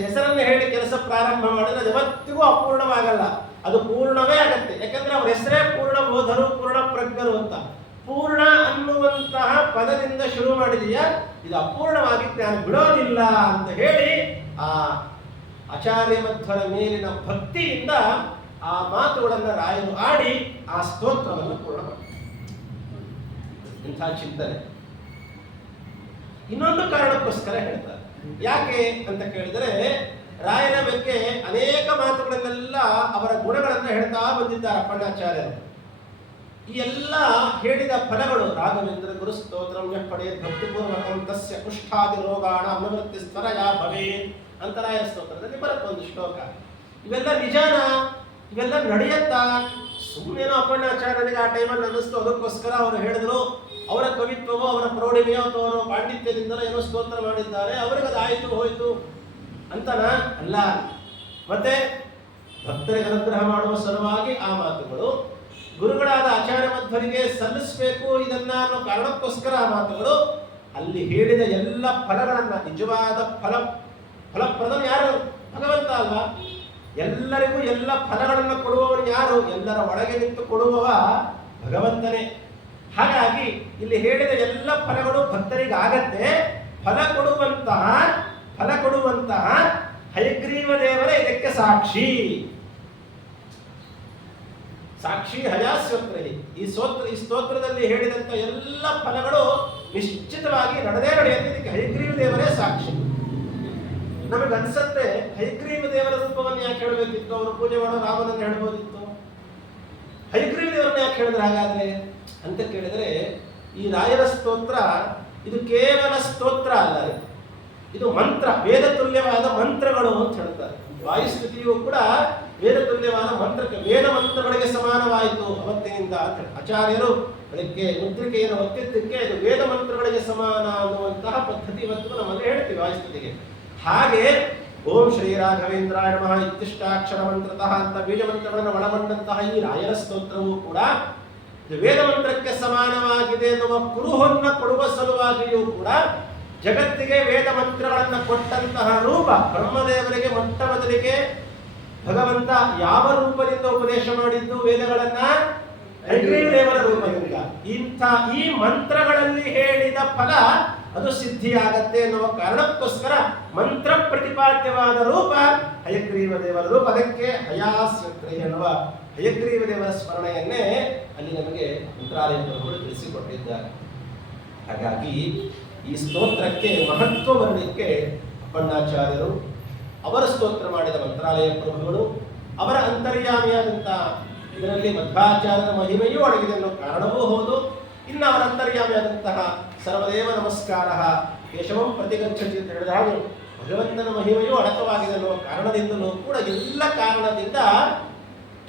ಹೆಸರನ್ನು ಹೇಳಿ ಕೆಲಸ ಪ್ರಾರಂಭ ಮಾಡಿದ್ರೆ ಅದು ಯಾವತ್ತಿಗೂ ಅಪೂರ್ಣವಾಗಲ್ಲ, ಅದು ಪೂರ್ಣವೇ ಆಗತ್ತೆ. ಯಾಕಂದ್ರೆ ಅವ್ರ ಹೆಸರೇ ಪೂರ್ಣಬೋಧರು, ಪೂರ್ಣ ಪ್ರಜ್ಞರು ಅಂತ. ಪೂರ್ಣ ಅನ್ನುವಂತಹ ಪದದಿಂದ ಶುರು ಮಾಡಿದೆಯಾ, ಇದು ಅಪೂರ್ಣವಾಗಿ ಜ್ಞಾನ ಬಿಡೋದಿಲ್ಲ ಅಂತ ಹೇಳಿ ಆ ಆಚಾರ್ಯ ಮಧ್ವರ ಮೇಲಿನ ಭಕ್ತಿಯಿಂದ ಆ ಮಾತುಗಳನ್ನು ರಾಯರು ಆಡಿ ಆ ಸ್ತೋತ್ರವನ್ನು ಪೂರ್ಣ ಮಾಡಿ. ಇಂಥ ಚಿಂತನೆ. ಇನ್ನೊಂದು ಕಾರಣಕ್ಕೋಸ್ಕರ ಹೇಳ್ತಾರೆ. ಯಾಕೆ ಅಂತ ಕೇಳಿದರೆ, ರಾಯನ ಬಗ್ಗೆ ಅನೇಕ ಮಾತುಗಳನ್ನೆಲ್ಲ ಅವರ ಗುಣಗಳನ್ನು ಹೇಳ್ತಾ ಬಂದಿದ್ದಾರೆ ಅಪ್ಪಣ್ಣಾಚಾರ್ಯರು. ಈ ಎಲ್ಲ ಹೇಳಿದ ಫಲಗಳು ರಾಘವೇಂದ್ರ ಗುರು ಸ್ತೋತ್ರಂ ಪಡೆಯದ್ ಭಕ್ತಿಪೂರ್ವಕಂ ತಸ್ಯ ಕುಷ್ಠಾದಿ ರೋಗಾಣ ಅನುವೃತ್ತಿ ಸ್ವರಯ ಭವೇತ್ ಅಂತ ರಾಯರ ಸ್ತೋತ್ರದಲ್ಲಿ ಬರುತ್ತೆ ಒಂದು ಶ್ಲೋಕ. ಇವೆಲ್ಲ ನಿಜಾನ? ಇವೆಲ್ಲ ನಡೆಯತ್ತಾ? ಸುಮ್ಮನೇನೋ ಅಪ್ಪಣ್ಣಾಚಾರ್ಯರಿಗೆ ಆ ಟೈಮಲ್ಲಿ ಅನ್ನಿಸ್ತು, ಅದಕ್ಕೋಸ್ಕರ ಅವರು ಹೇಳಿದ್ರು. ಅವರ ಕವಿತ್ವವೋ ಅವರ ಪ್ರೌಢಿಮೆಯೋ ಅಥವಾ ಅವರ ಪಾಂಡಿತ್ಯದಿಂದಲೋ ಏನೋ ಸ್ತೋತ್ರ ಮಾಡಿದ್ದಾರೆ, ಅವರಿಗೆ ಅದು ಆಯಿತು ಹೋಯಿತು ಅಂತನ ಅಲ್ಲ. ಮತ್ತೆ ಭಕ್ತರಿಗೆ ಅನುಗ್ರಹ ಮಾಡುವ ಸಲುವಾಗಿ ಆ ಮಾತುಗಳು, ಗುರುಗಳಾದ ಆಚಾರ್ಯ ಮಧ್ವರಿಗೆ ಸಲ್ಲಿಸಬೇಕು ಇದನ್ನ ಅನ್ನೋ ಕಾರಣಕ್ಕೋಸ್ಕರ ಆ ಮಾತುಗಳು. ಅಲ್ಲಿ ಹೇಳಿದ ಎಲ್ಲ ಫಲಗಳನ್ನ, ನಿಜವಾದ ಫಲಪ್ರದಂ ಯಾರು? ಭಗವಂತ ಅಲ್ವಾ? ಎಲ್ಲರಿಗೂ ಎಲ್ಲ ಫಲಗಳನ್ನು ಕೊಡುವವರು ಯಾರು? ಎಲ್ಲರ ಒಳಗೆ ನಿಂತು ಕೊಡುವವ ಭಗವಂತನೇ. ಹಾಗಾಗಿ ಇಲ್ಲಿ ಹೇಳಿದ ಎಲ್ಲ ಫಲಗಳು ಭಕ್ತರಿಗೆ ಆಗತ್ತೆ. ಫಲ ಕೊಡುವಂತಹ ಹಯಗ್ರೀವ ದೇವರೇ ಇದಕ್ಕೆ ಸಾಕ್ಷಿ. ಸಾಕ್ಷಿ ಹಯಾಸ್ಯೋತ್ರಹಿ. ಈ ಸ್ತೋತ್ರದಲ್ಲಿ ಹೇಳಿದಂತ ಎಲ್ಲ ಫಲಗಳು ನಿಶ್ಚಿತವಾಗಿ ನಡೆಯುತ್ತೆ. ಇದಕ್ಕೆ ಹಯಗ್ರೀವ ದೇವರೇ ಸಾಕ್ಷಿ. ನಮಗೆ ಅನ್ಸತ್ತೆ, ಹಯಗ್ರೀವ ದೇವರ ರೂಪವನ್ನು ಯಾಕೆ ಹೇಳಬೇಕಿತ್ತು? ಅವರು ಪೂಜೆ ಮಾಡೋ ರಾಮನನ್ನು ಹೇಳ್ಬೋದಿತ್ತು. ಹಯಗ್ರೀವ ದೇವರನ್ನ ಯಾಕೆ ಹೇಳಿದ್ರೆ ಹಾಗಾದ್ರೆ ಅಂತ ಕೇಳಿದರೆ, ಈ ರಾಯರ ಸ್ತೋತ್ರ ಇದು ಕೇವಲ ಸ್ತೋತ್ರ ಅಲ್ಲ, ಇದು ಮಂತ್ರ, ವೇದ ತುಲ್ಯವಾದ ಮಂತ್ರಗಳು ಅಂತ ಹೇಳ್ತಾರೆ. ವಾಯುಸ್ತುತಿಯು ಕೂಡ ವೇದ ತುಲ್ಯವಾದ ಮಂತ್ರಕ್ಕೆ, ವೇದ ಮಂತ್ರಗಳಿಗೆ ಸಮಾನವಾಯಿತು ಅವತ್ತಿನಿಂದ ಅಂತ ಹೇಳಿ ಆಚಾರ್ಯರು ಅದಕ್ಕೆ ಮುದ್ರಿಕೆಯನ್ನು ಒತ್ತಿದ್ದಕ್ಕೆ ಇದು ವೇದ ಮಂತ್ರಗಳಿಗೆ ಸಮಾನ ಅನ್ನುವಂತಹ ಪದ್ಧತಿ ಇವತ್ತು ನಮ್ಮಲ್ಲಿ ಹೇಳ್ತೀವಿ ವಾಯುಸ್ತುತಿಗೆ. ಹಾಗೆ ಓಂ ಶ್ರೀ ರಾಘವೇಂದ್ರಾಯ ನಮಃ ಇತ್ಯುಷ್ಟಾಕ್ಷರ ಮಂತ್ರತಃ ಅಂತ ಬೀಜ ಮಂತ್ರಗಳನ್ನು ಒಳಗೊಂಡಂತಹ ಈ ರಾಯರ ಸ್ತೋತ್ರವೂ ಕೂಡ ವೇದ ಮಂತ್ರಕ್ಕೆ ಸಮಾನವಾಗಿದೆ ಎನ್ನುವ ಕುರುಹನ್ನು ಕೊಡುವ ಸಲುವಾಗಿಯೂ ಕೂಡ ಜಗತ್ತಿಗೆ ವೇದ ಮಂತ್ರಗಳನ್ನು ಕೊಟ್ಟಂತಹ ರೂಪ ಬ್ರಹ್ಮದೇವರಿಗೆ ಮೊಟ್ಟ ಮೊದಲಿಗೆ ಭಗವಂತ ಯಾವ ರೂಪದಿಂದ ಉಪದೇಶ ಮಾಡಿದ್ದು ವೇದಗಳನ್ನ? ಹಯಗ್ರೀವ ದೇವರ ರೂಪದಿಂದ. ಈ ಮಂತ್ರಗಳಲ್ಲಿ ಹೇಳಿದ ಫಲ ಅದು ಸಿದ್ಧಿಯಾಗತ್ತೆ ಎನ್ನುವ ಕಾರಣಕ್ಕೋಸ್ಕರ ಮಂತ್ರ ಪ್ರತಿಪಾದ್ಯವಾದ ರೂಪ ಹಯಗ್ರೀವ ದೇವರ ರೂಪ. ಅದಕ್ಕೆ ಹಯಾಸ್ಯೋತ್ರಹಿ ಎನ್ನುವ ಹಯಗ್ರೀವ ದೇವರ ಸ್ಮರಣೆಯನ್ನೇ ಅಲ್ಲಿ ನಮಗೆ ಮಂತ್ರಾಲಯ ಪ್ರಭುಗಳು ತಿಳಿಸಿಕೊಟ್ಟಿದ್ದಾರೆ. ಹಾಗಾಗಿ ಈ ಸ್ತೋತ್ರಕ್ಕೆ ಮಹತ್ವ ಬರಲಿಕ್ಕೆ ಅಪ್ಪಣ್ಣಾಚಾರ್ಯರು, ಅವರ ಸ್ತೋತ್ರ ಮಾಡಿದ ಮಂತ್ರಾಲಯ ಪ್ರಭುಗಳು, ಅವರ ಅಂತರ್ಯಾಮಿಯಾದಂಥ ಇದರಲ್ಲಿ ಮಧ್ವಾಚಾರ್ಯರ ಮಹಿಮೆಯೂ ಅಡಗಿದೆ ಅನ್ನೋ ಕಾರಣವೂ ಹೌದು. ಇನ್ನು ಅವರ ಅಂತರ್ಯಾಮಿಯಾದಂತಹ ಸರ್ವದೇವ ನಮಸ್ಕಾರ ಕೇಶವಂ ಪ್ರತಿಗಚ್ಚತಿ ಅಂತ ಹೇಳಿದ ಹಾಗೆ ಭಗವಂತನ ಮಹಿಮೆಯೂ ಅಡಕವಾಗಿದೆ ಅನ್ನುವ ಕಾರಣದಿಂದಲೂ ಕೂಡ, ಎಲ್ಲ ಕಾರಣದಿಂದ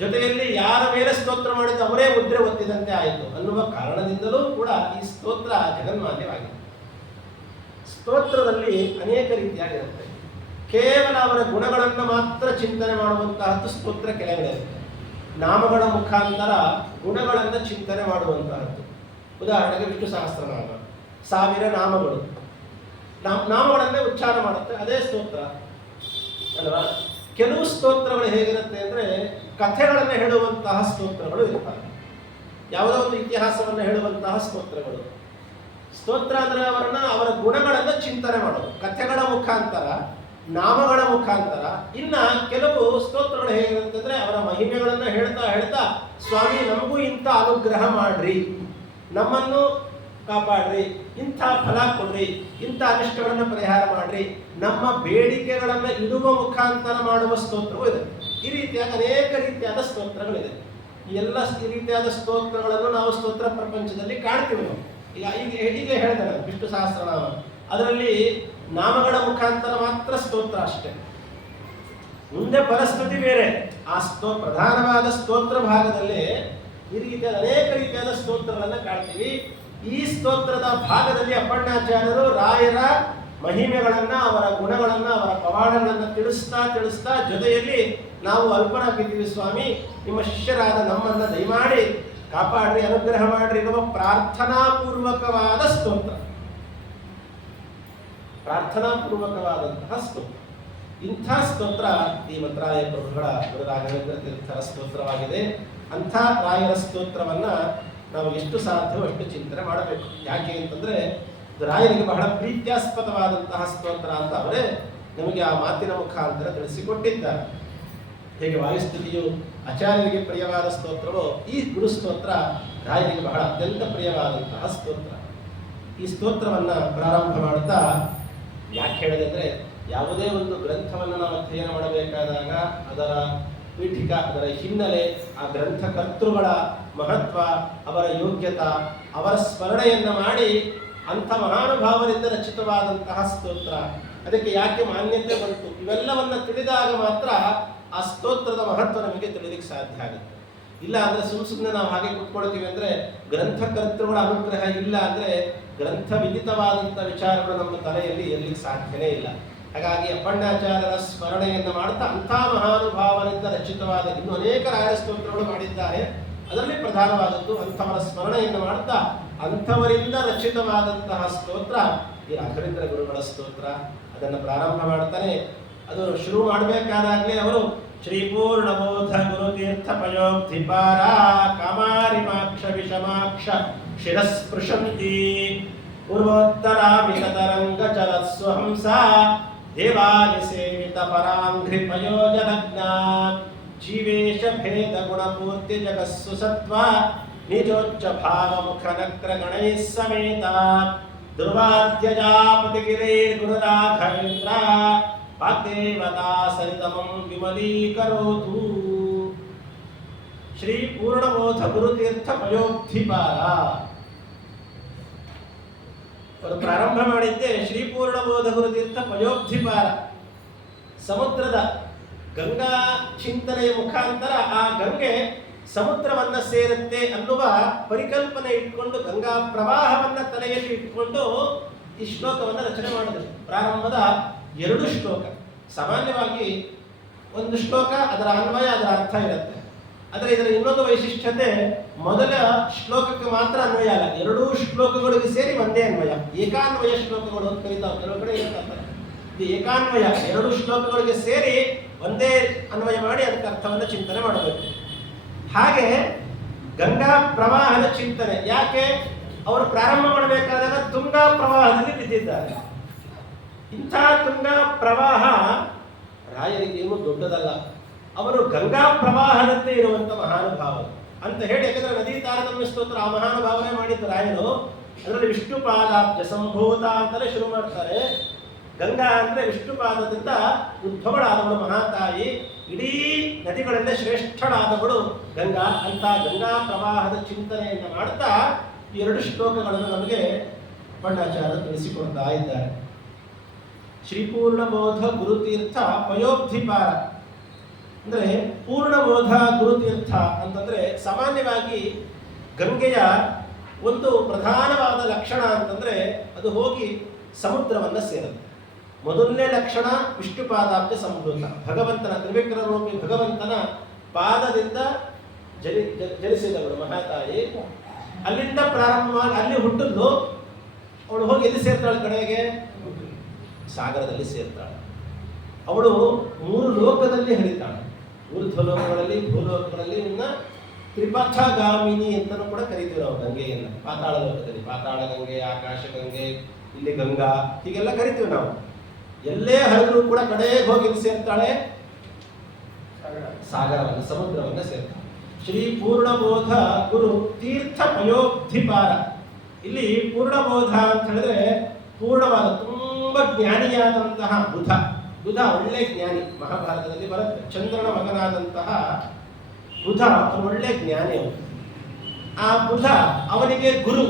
ಜೊತೆಯಲ್ಲಿ ಯಾರ ಮೇಲೆ ಸ್ತೋತ್ರ ಮಾಡಿದ್ದು ಅವರೇ ಮುದ್ರೆ ಒತ್ತಿದಂತೆ ಆಯಿತು ಅನ್ನುವ ಕಾರಣದಿಂದಲೂ ಕೂಡ ಈ ಸ್ತೋತ್ರ ಜಗನ್ಮಾನ್ಯವಾಗಿದೆ. ಸ್ತೋತ್ರದಲ್ಲಿ ಅನೇಕ ರೀತಿಯಾಗಿರುತ್ತೆ. ಕೇವಲ ಅವರ ಗುಣಗಳನ್ನು ಮಾತ್ರ ಚಿಂತನೆ ಮಾಡುವಂತಹದ್ದು ಸ್ತೋತ್ರ ಕೆಳಗಡೆ ಇರುತ್ತೆ. ನಾಮಗಳ ಮುಖಾಂತರ ಗುಣಗಳನ್ನು ಚಿಂತನೆ ಮಾಡುವಂತಹದ್ದು. ಉದಾಹರಣೆಗೆ ವಿಷ್ಣು ಸಹಸ್ರನಾಮ 1000 ನಾಮಗಳು, ನಾಮಗಳನ್ನೇ ಉಚ್ಚಾರ ಮಾಡುತ್ತೆ, ಅದೇ ಸ್ತೋತ್ರ ಅಲ್ವಾ. ಕೆಲವು ಸ್ತೋತ್ರಗಳು ಹೇಗಿರುತ್ತೆ ಅಂದರೆ ಕಥೆಗಳನ್ನು ಹೇಳುವಂತಹ ಸ್ತೋತ್ರಗಳು ಇರ್ತವೆ, ಯಾವುದೋ ಒಂದು ಇತಿಹಾಸವನ್ನು ಹೇಳುವಂತಹ ಸ್ತೋತ್ರಗಳು. ಸ್ತೋತ್ರ ಅಂದರೆ ಅವರ ಗುಣಗಳನ್ನು ಚಿಂತನೆ ಮಾಡೋದು ಕಥೆಗಳ ಮುಖಾಂತರ, ನಾಮಗಳ ಮುಖಾಂತರ. ಇನ್ನ ಕೆಲವು ಸ್ತೋತ್ರಗಳು ಹೇಗಿರುತ್ತೆ ಅಂದರೆ ಅವರ ಮಹಿಮೆಗಳನ್ನು ಹೇಳ್ತಾ ಹೇಳ್ತಾ ಸ್ವಾಮಿ ನಮಗೂ ಇಂಥ ಅನುಗ್ರಹ ಮಾಡ್ರಿ, ನಮ್ಮನ್ನು ಕಾಪಾಡ್ರಿ, ಇಂಥ ಫಲ ಕೊಡ್ರಿ, ಇಂಥ ಅನಿಷ್ಟಗಳನ್ನು ಪರಿಹಾರ ಮಾಡ್ರಿ, ನಮ್ಮ ಬೇಡಿಕೆಗಳನ್ನು ಇಡುವ ಮುಖಾಂತರ ಮಾಡುವ ಸ್ತೋತ್ರವೂ ಇದೆ. ಈ ರೀತಿಯಾದ ಅನೇಕ ರೀತಿಯಾದ ಸ್ತೋತ್ರಗಳಿದೆ. ಈ ರೀತಿಯಾದ ಸ್ತೋತ್ರಗಳನ್ನು ನಾವು ಸ್ತೋತ್ರ ಪ್ರಪಂಚದಲ್ಲಿ ಕಾಣ್ತೀವಿ. ನಾವು ಈಗ ಹೇಳಿದೆ ನಾನು ವಿಷ್ಣು ಸಹಸ್ರನಾಮ, ಅದರಲ್ಲಿ ನಾಮಗಳ ಮುಖಾಂತರ ಮಾತ್ರ ಸ್ತೋತ್ರ ಅಷ್ಟೇ. ಮುಂದೆ ಪರಿಸ್ಥಿತಿ ಬೇರೆ. ಆ ಪ್ರಧಾನವಾದ ಸ್ತೋತ್ರ ಭಾಗದಲ್ಲಿ ಈ ರೀತಿಯಾದ ಅನೇಕ ರೀತಿಯಾದ ಸ್ತೋತ್ರಗಳನ್ನು ಕಾಣ್ತೀವಿ. ಈ ಸ್ತೋತ್ರದ ಭಾಗದಲ್ಲಿ ಅಪ್ಪಣ್ಣಾಚಾರ್ಯರು ರಾಯರ ಮಹಿಮೆಗಳನ್ನ, ಅವರ ಗುಣಗಳನ್ನ, ಅವರ ಪವಾಡಗಳನ್ನ ತಿಳಿಸ್ತಾ ಜೊತೆಯಲ್ಲಿ ನಾವು ಅಲ್ಪನಾಗಿದ್ದೀವಿ ಸ್ವಾಮಿ, ನಿಮ್ಮ ಶಿಷ್ಯರಾದ ನಮ್ಮನ್ನ ದಯಮಾಡಿ ಕಾಪಾಡ್ರಿ, ಅನುಗ್ರಹ ಮಾಡ್ರಿ ಎನ್ನುವ ಪ್ರಾರ್ಥನಾಪೂರ್ವಕವಾದ ಸ್ತೋತ್ರ, ಪ್ರಾರ್ಥನಾಪೂರ್ವಕವಾದಂತಹ ಸ್ತೋತ್ರ. ಇಂಥ ಸ್ತೋತ್ರ ಈ ಮದ್ರಾಯ ಪ್ರಭುಗಳ ಗುರುರಾಘವೇಂದ್ರ ತೀರ್ಥರ ಸ್ತೋತ್ರವಾಗಿದೆ. ಅಂಥ ರಾಯರ ಸ್ತೋತ್ರವನ್ನ ನಾವು ಎಷ್ಟು ಸಾಧ್ಯವೋ ಅಷ್ಟು ಚಿಂತನೆ ಮಾಡಬೇಕು. ಯಾಕೆ ಅಂತಂದ್ರೆ ರಾಯರಿಗೆ ಬಹಳ ಪ್ರೀತ್ಯಾಸ್ಪದವಾದಂತಹ ಸ್ತೋತ್ರ ಅಂತ ಅವರೇ ನಮಗೆ ಆ ಮಾತಿನ ಮುಖಾಂತರ ತಿಳಿಸಿಕೊಟ್ಟಿದ್ದಾರೆ. ಹೇಗೆ ವಾಯುಸ್ಥಿತಿಯು ಆಚಾರ್ಯರಿಗೆ ಪ್ರಿಯವಾದ ಸ್ತೋತ್ರವೋ ಈ ಗುರುಸ್ತೋತ್ರ ರಾಯರಿಗೆ ಬಹಳ ಅತ್ಯಂತ ಪ್ರಿಯವಾದಂತಹ ಸ್ತೋತ್ರ. ಈ ಸ್ತೋತ್ರವನ್ನ ಪ್ರಾರಂಭ ಮಾಡುತ್ತಾ ಯಾಕೆ ಹೇಳಿದೆ ಅಂದರೆ, ಯಾವುದೇ ಒಂದು ಗ್ರಂಥವನ್ನು ನಾವು ಅಧ್ಯಯನ ಮಾಡಬೇಕಾದಾಗ ಅದರ ಪೀಠಿಕ, ಅದರ ಹಿನ್ನೆಲೆ, ಆ ಗ್ರಂಥಕರ್ತೃಗಳ ಮಹತ್ವ, ಅವರ ಯೋಗ್ಯತಾ, ಅವರ ಸ್ಮರಣೆಯನ್ನು ಮಾಡಿ ಅಂಥ ಮಹಾನುಭಾವರಿಂದ ರಚಿತವಾದಂತಹ ಸ್ತೋತ್ರ, ಅದಕ್ಕೆ ಯಾಕೆ ಮಾನ್ಯತೆ ಬಂತು, ಇವೆಲ್ಲವನ್ನ ತಿಳಿದಾಗ ಮಾತ್ರ ಆ ಸ್ತೋತ್ರದ ಮಹತ್ವ ನಮಗೆ ತಿಳಿಲಿಕ್ಕೆ ಸಾಧ್ಯ ಆಗುತ್ತೆ. ಇಲ್ಲ ಅಂದರೆ ಸುಮ್ಮನೆ ನಾವು ಹಾಗೆ ಕುತ್ಕೊಳ್ತೀವಿ ಅಂದರೆ, ಗ್ರಂಥಕರ್ತೃಗಳ ಅನುಗ್ರಹ ಇಲ್ಲ ಅಂದರೆ ಗ್ರಂಥ ವಿದಿತವಾದಂಥ ವಿಚಾರಗಳು ನಮ್ಮ ತಲೆಯಲ್ಲಿ ಇರಲಿಕ್ಕೆ ಸಾಧ್ಯನೇ ಇಲ್ಲ. ಹಾಗಾಗಿ ಅಪ್ಪಣ್ಣಾಚಾರ್ಯರ ಸ್ಮರಣೆಯನ್ನು ಮಾಡ್ತಾ ಅಂಥ ಮಹಾನುಭಾವರಿಂದ ರಚಿತವಾದ ಇನ್ನೂ ಅನೇಕ ರಾಯರ ಸ್ತೋತ್ರಗಳು ಮಾಡಿದ್ದಾರೆ. ಅದರಲ್ಲಿ ಪ್ರಧಾನವಾದದ್ದು ಅಂಥವರ ಸ್ಮರಣೆಯನ್ನು ಮಾಡ್ತಾ ಅಂಥವರಿಂದ ರಚಿತವಾದಂತಹ ಸ್ತೋತ್ರ ಈ ರಾಘವೇಂದ್ರ ಗುರುಗಳ ಸ್ತೋತ್ರ. ಅದನ್ನು ಪ್ರಾರಂಭ ಮಾಡ್ತಾನೆ. ಅದು ಶುರು ಮಾಡಬೇಕಾದಾಗಲೇ ಅವರು ಶ್ರೀಪೂರ್ಣಬೋಧ ಗುರುತೀರ್ಥ ಪಯೋಕ್ತಿಪಾರ ಕಾಮಾರಿಮಾಕ್ಷ ವಿಷಮಾಕ್ಷ ಶಿರಸ್ಪೃಶಂತಿ ಪೂರ್ವೋತ್ತರಾಮಿತ ತರಂಗ ಚಲಸ್ವಹಂಸ ದೇವಾಲಿ ಸೇವಿತ ಪರಾಂಘ್ರಿ ಪಯೋಜನಜ್ಞ ಜೀವೇಶ ಭೇದ ಗುಣಪೂರ್ತಿ ಜಗಸ್ಸು ಸತ್ವ ನಿಜೋಚ್ಚ ಭಾವ ಮುಖ ನಕ್ರ ಗಣೈ ಸಮೇತ ದುರ್ವಾದ್ಯಜಾಪತಿ ಗಿರೈರ್ ಗುರುರಾಘವೇಂದ್ರ ವಾಗ್ದೇವತಾ ಸರಿತಮಂ ವಿಮಲೀಕರೋತು. ಶ್ರೀ ಪೂರ್ಣಬೋಧ ಗುರುತೀರ್ಥ ಪಯೋಕ್ತಿಪಾರ ಪ್ರಾರಂಭ ಮಾಡಿದ್ದೆ. ಶ್ರೀ ಪೂರ್ಣಬೋಧ ಗುರುತೀರ್ಥ ಪಯೋಕ್ತಿಪಾರ, ಸಮುದ್ರದ ಗಂಗಾ ಚಿಂತನೆಯ ಮುಖಾಂತರ ಆ ಗಂಗೆ ಸಮುದ್ರವನ್ನ ಸೇರುತ್ತೆ ಅನ್ನುವ ಪರಿಕಲ್ಪನೆ ಇಟ್ಕೊಂಡು, ಗಂಗಾ ಪ್ರವಾಹವನ್ನ ತಲೆಯಲ್ಲಿ ಇಟ್ಕೊಂಡು ಈ ಶ್ಲೋಕವನ್ನು ರಚನೆ ಮಾಡಿದರು. ಪ್ರಾರಂಭದ 2 ಶ್ಲೋಕ. ಸಾಮಾನ್ಯವಾಗಿ ಒಂದು ಶ್ಲೋಕ ಅದರ ಅನ್ವಯ, ಅದರ ಅರ್ಥ ಇರುತ್ತೆ. ಆದರೆ ಇದರ ಇನ್ನೊಂದು ವೈಶಿಷ್ಟ್ಯತೆ, ಮೊದಲ ಶ್ಲೋಕಕ್ಕೆ ಮಾತ್ರ ಅನ್ವಯ ಅಲ್ಲ, 2 ಶ್ಲೋಕಗಳಿಗೆ ಸೇರಿ ಒಂದೇ ಅನ್ವಯ. ಏಕಾನ್ವಯ ಶ್ಲೋಕಗಳು ಅಂತ ಕರೀತಾವೆ, ಕೆಲವು ಕಡೆ ಇರ್ತಾರೆ. ಇದು ಏಕಾನ್ವಯ, 2 ಶ್ಲೋಕಗಳಿಗೆ ಸೇರಿ ಒಂದೇ ಅನ್ವಯ ಮಾಡಿ ಅದಕ್ಕೆ ಅರ್ಥವನ್ನು ಚಿಂತನೆ ಮಾಡಬೇಕು. ಹಾಗೆ ಗಂಗಾ ಪ್ರವಾಹದ ಚಿಂತನೆ. ಯಾಕೆ ಅವರು ಪ್ರಾರಂಭ ಮಾಡಬೇಕಾದಾಗ ತುಂಗಾ ಪ್ರವಾಹದಲ್ಲಿ ಬಿದ್ದಿದ್ದಾರೆ. ಇಂಥ ತುಂಗಾ ಪ್ರವಾಹ ರಾಯರಿಗೆ ಏನು ದೊಡ್ಡದಲ್ಲ, ಅವರು ಗಂಗಾ ಪ್ರವಾಹದಂತೆ ಇರುವಂತ ಮಹಾನುಭಾವರು ಅಂತ ಹೇಳಿ, ಯಾಕಂದ್ರೆ ನದಿ ತಾರತಮ್ಯ ಸ್ತೋತ್ರ ಆ ಮಹಾನುಭಾವನೆ ಮಾಡಿದ್ದು ರಾಯರು. ಅದರಲ್ಲಿ ವಿಷ್ಣುಪಾದಾಬ್ಜ ಸಂಭೂತ ಅಂತಲೇ ಶುರು ಮಾಡ್ತಾರೆ. ಗಂಗಾ ಅಂದ್ರೆ ವಿಷ್ಣುಪಾದದಿಂದ ಉದ್ಭವಳಾದವಳು ಮಹಾತಾಯಿ, ಇಡೀ ನದಿಗಳಲ್ಲೇ ಶ್ರೇಷ್ಠಳಾದವಳು ಗಂಗಾ. ಅಂತ ಗಂಗಾ ಪ್ರವಾಹದ ಚಿಂತನೆಯನ್ನು ಮಾಡ್ತಾ 2 ಶ್ಲೋಕಗಳನ್ನು ನಮಗೆ ಅಪ್ಪಣ್ಣಾಚಾರ್ಯರು ತಿಳಿಸಿಕೊಡ್ತಾ ಇದ್ದಾರೆ. ಶ್ರೀಪೂರ್ಣಬೋಧ ಗುರುತೀರ್ಥ ಪಯೋಕ್ತಿಪಾರ ಅಂದ್ರೆ ಪೂರ್ಣಬೋಧ ಗುರುತೀರ್ಥ ಅಂತಂದ್ರೆ, ಸಾಮಾನ್ಯವಾಗಿ ಗಂಗೆಯ ಒಂದು ಪ್ರಧಾನವಾದ ಲಕ್ಷಣ ಅಂತಂದ್ರೆ ಅದು ಹೋಗಿ ಸಮುದ್ರವನ್ನ ಸೇರುತ್ತೆ. ಮೊದಲನೇ ಲಕ್ಷಣ ವಿಷ್ಣುಪಾದಾಬ್ಜ ಸಂಭೂತ, ಭಗವಂತನ ತ್ರಿವಿಕ್ರಮ ರೂಪಿ ಭಗವಂತನ ಪಾದದಿಂದ ಜನಿಸಿದವಳು ಮಹಾತಾಯಿ. ಅಲ್ಲಿಂದ ಪ್ರಾರಂಭವಾಗಿ ಅಲ್ಲಿ ಹುಟ್ಟಿದ್ದು ಅವಳು ಹೋಗಿ ಎಲ್ಲಿ ಸೇರ್ತಾಳೆ? ಕಡೆಗೆ ಸಾಗರದಲ್ಲಿ ಸೇರ್ತಾಳೆ. ಅವಳು 3 ಲೋಕದಲ್ಲಿ ಹರಿತಾಳೆ. ಊರ್ಧ್ವಲೋಕಗಳಲ್ಲಿ, ಭೂಲೋಕಗಳಲ್ಲಿ ಇನ್ನ ತ್ರಿಪಥಗಾಮಿನಿ ಅಂತಲೂ ಕೂಡ ಕರಿತೀವಿ ನಾವು ಗಂಗೆಯನ್ನು. ಪಾತಾಳ ಲೋಕದಲ್ಲಿ ಪಾತಾಳ ಗಂಗೆ, ಆಕಾಶ ಗಂಗೆ, ಇಲ್ಲಿ ಗಂಗಾ ಹೀಗೆಲ್ಲ ಕರಿತೀವಿ ನಾವು. ಎಲ್ಲೇ ಹರಿದ್ರು ಕೂಡ ಕಡೆಗೆ ಹೋಗಿ ಸೇರ್ತಾಳೆ ಸಾಗರವನ್ನು, ಸಮುದ್ರವನ್ನು ಸೇರ್ತಾಳೆ. ಶ್ರೀ ಪೂರ್ಣಬೋಧ ಗುರು ತೀರ್ಥ ಪಯೋಬ್ಧಿಪಾರ. ಇಲ್ಲಿ ಪೂರ್ಣಬೋಧ ಅಂತ ಹೇಳಿದ್ರೆ ಪೂರ್ಣವಾದ ತುಂಬಾ ಜ್ಞಾನಿಯಾದಂತಹ ಬುಧ. ಬುಧ ಒಳ್ಳೆ ಜ್ಞಾನಿ, ಮಹಾಭಾರತದಲ್ಲಿ ಬರುತ್ತೆ. ಚಂದ್ರನ ಮಗನಾದಂತಹ ಬುಧ ಒಳ್ಳೆ ಜ್ಞಾನಿ ಅವನು. ಆ ಬುಧ ಅವನಿಗೆ ಗುರು.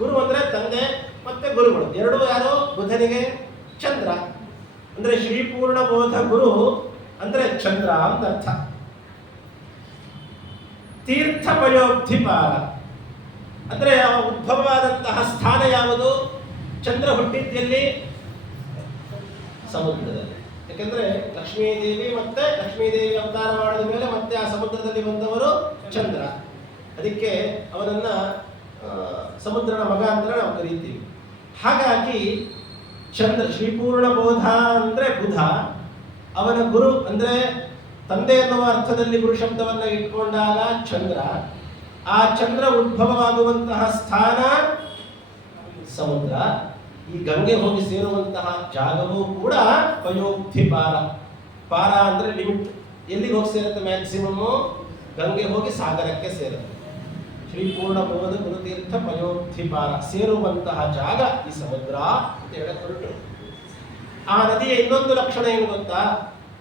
ಗುರು ಅಂದ್ರೆ ತಂದೆ ಮತ್ತೆ ಗುರುಗಳು ಎರಡೂ ಯಾರು? ಬುಧನಿಗೆ ಚಂದ್ರ. ಅಂದ್ರೆ ಶ್ರೀ ಪೂರ್ಣಬೋಧ ಗುರು ಅಂದ್ರೆ ಚಂದ್ರ ಅಂತ ಅರ್ಥ. ತೀರ್ಥ ಪಯೋಬ್ಧಿಪಾಲ ಅಂದ್ರೆ ಉದ್ಭವವಾದಂತಹ ಸ್ಥಾನ ಯಾವುದು? ಚಂದ್ರ ಹುಟ್ಟಿದ್ದಲ್ಲಿ ಸಮುದ್ರದಲ್ಲಿ. ಯಾಕೆಂದ್ರೆ ಲಕ್ಷ್ಮೀದೇವಿ ಅವತಾರ ಮಾಡಿದ ಮೇಲೆ ಮತ್ತೆ ಆ ಸಮುದ್ರದಲ್ಲಿ ಬಂದವರು ಚಂದ್ರ. ಅದಕ್ಕೆ ಅವನನ್ನ ಸಮುದ್ರನ ಮಗ ಅಂತ ನಾವು ಕರೀತೀವಿ. ಹಾಗಾಗಿ ಚಂದ್ರ ಶ್ರೀಪೂರ್ಣ ಬೋಧ ಅಂದ್ರೆ ಬುಧ, ಅವನ ಗುರು ಅಂದ್ರೆ ತಂದೆ ಎನ್ನುವ ಅರ್ಥದಲ್ಲಿ ಗುರು ಶಬ್ದವನ್ನ ಇಟ್ಕೊಂಡಾಗ ಚಂದ್ರ. ಆ ಚಂದ್ರ ಉದ್ಭವವಾಗುವಂತಹ ಸ್ಥಾನ ಸಮುದ್ರ. ಈ ಗಂಗೆ ಹೋಗಿ ಸೇರುವಂತಹ ಜಾಗವೂ ಕೂಡ ಪಯೋಬ್ಧಿಪಾರ. ಪಾರ ಅಂದ್ರೆ ಲಿಮಿಟ್, ಎಲ್ಲಿಗೆ ಹೋಗಿ ಸೇರುತ್ತೆ? ಮ್ಯಾಕ್ಸಿಮಮ್ ಗಂಗೆ ಹೋಗಿ ಸಾಗರಕ್ಕೆ ಸೇರುತ್ತೆ. ಶ್ರೀ ಪೂರ್ಣಬೋಧ ಗುರುತೀರ್ಥ ಪಯೋಬ್ಧಿಪಾರ ಸೇರುವಂತಹ ಜಾಗ ಈ ಸಮುದ್ರ ಅಂತ ಹೇಳಿಕೊಂಡು. ಆ ನದಿಯ ಇನ್ನೊಂದು ಲಕ್ಷಣ ಏನು ಗೊತ್ತಾ?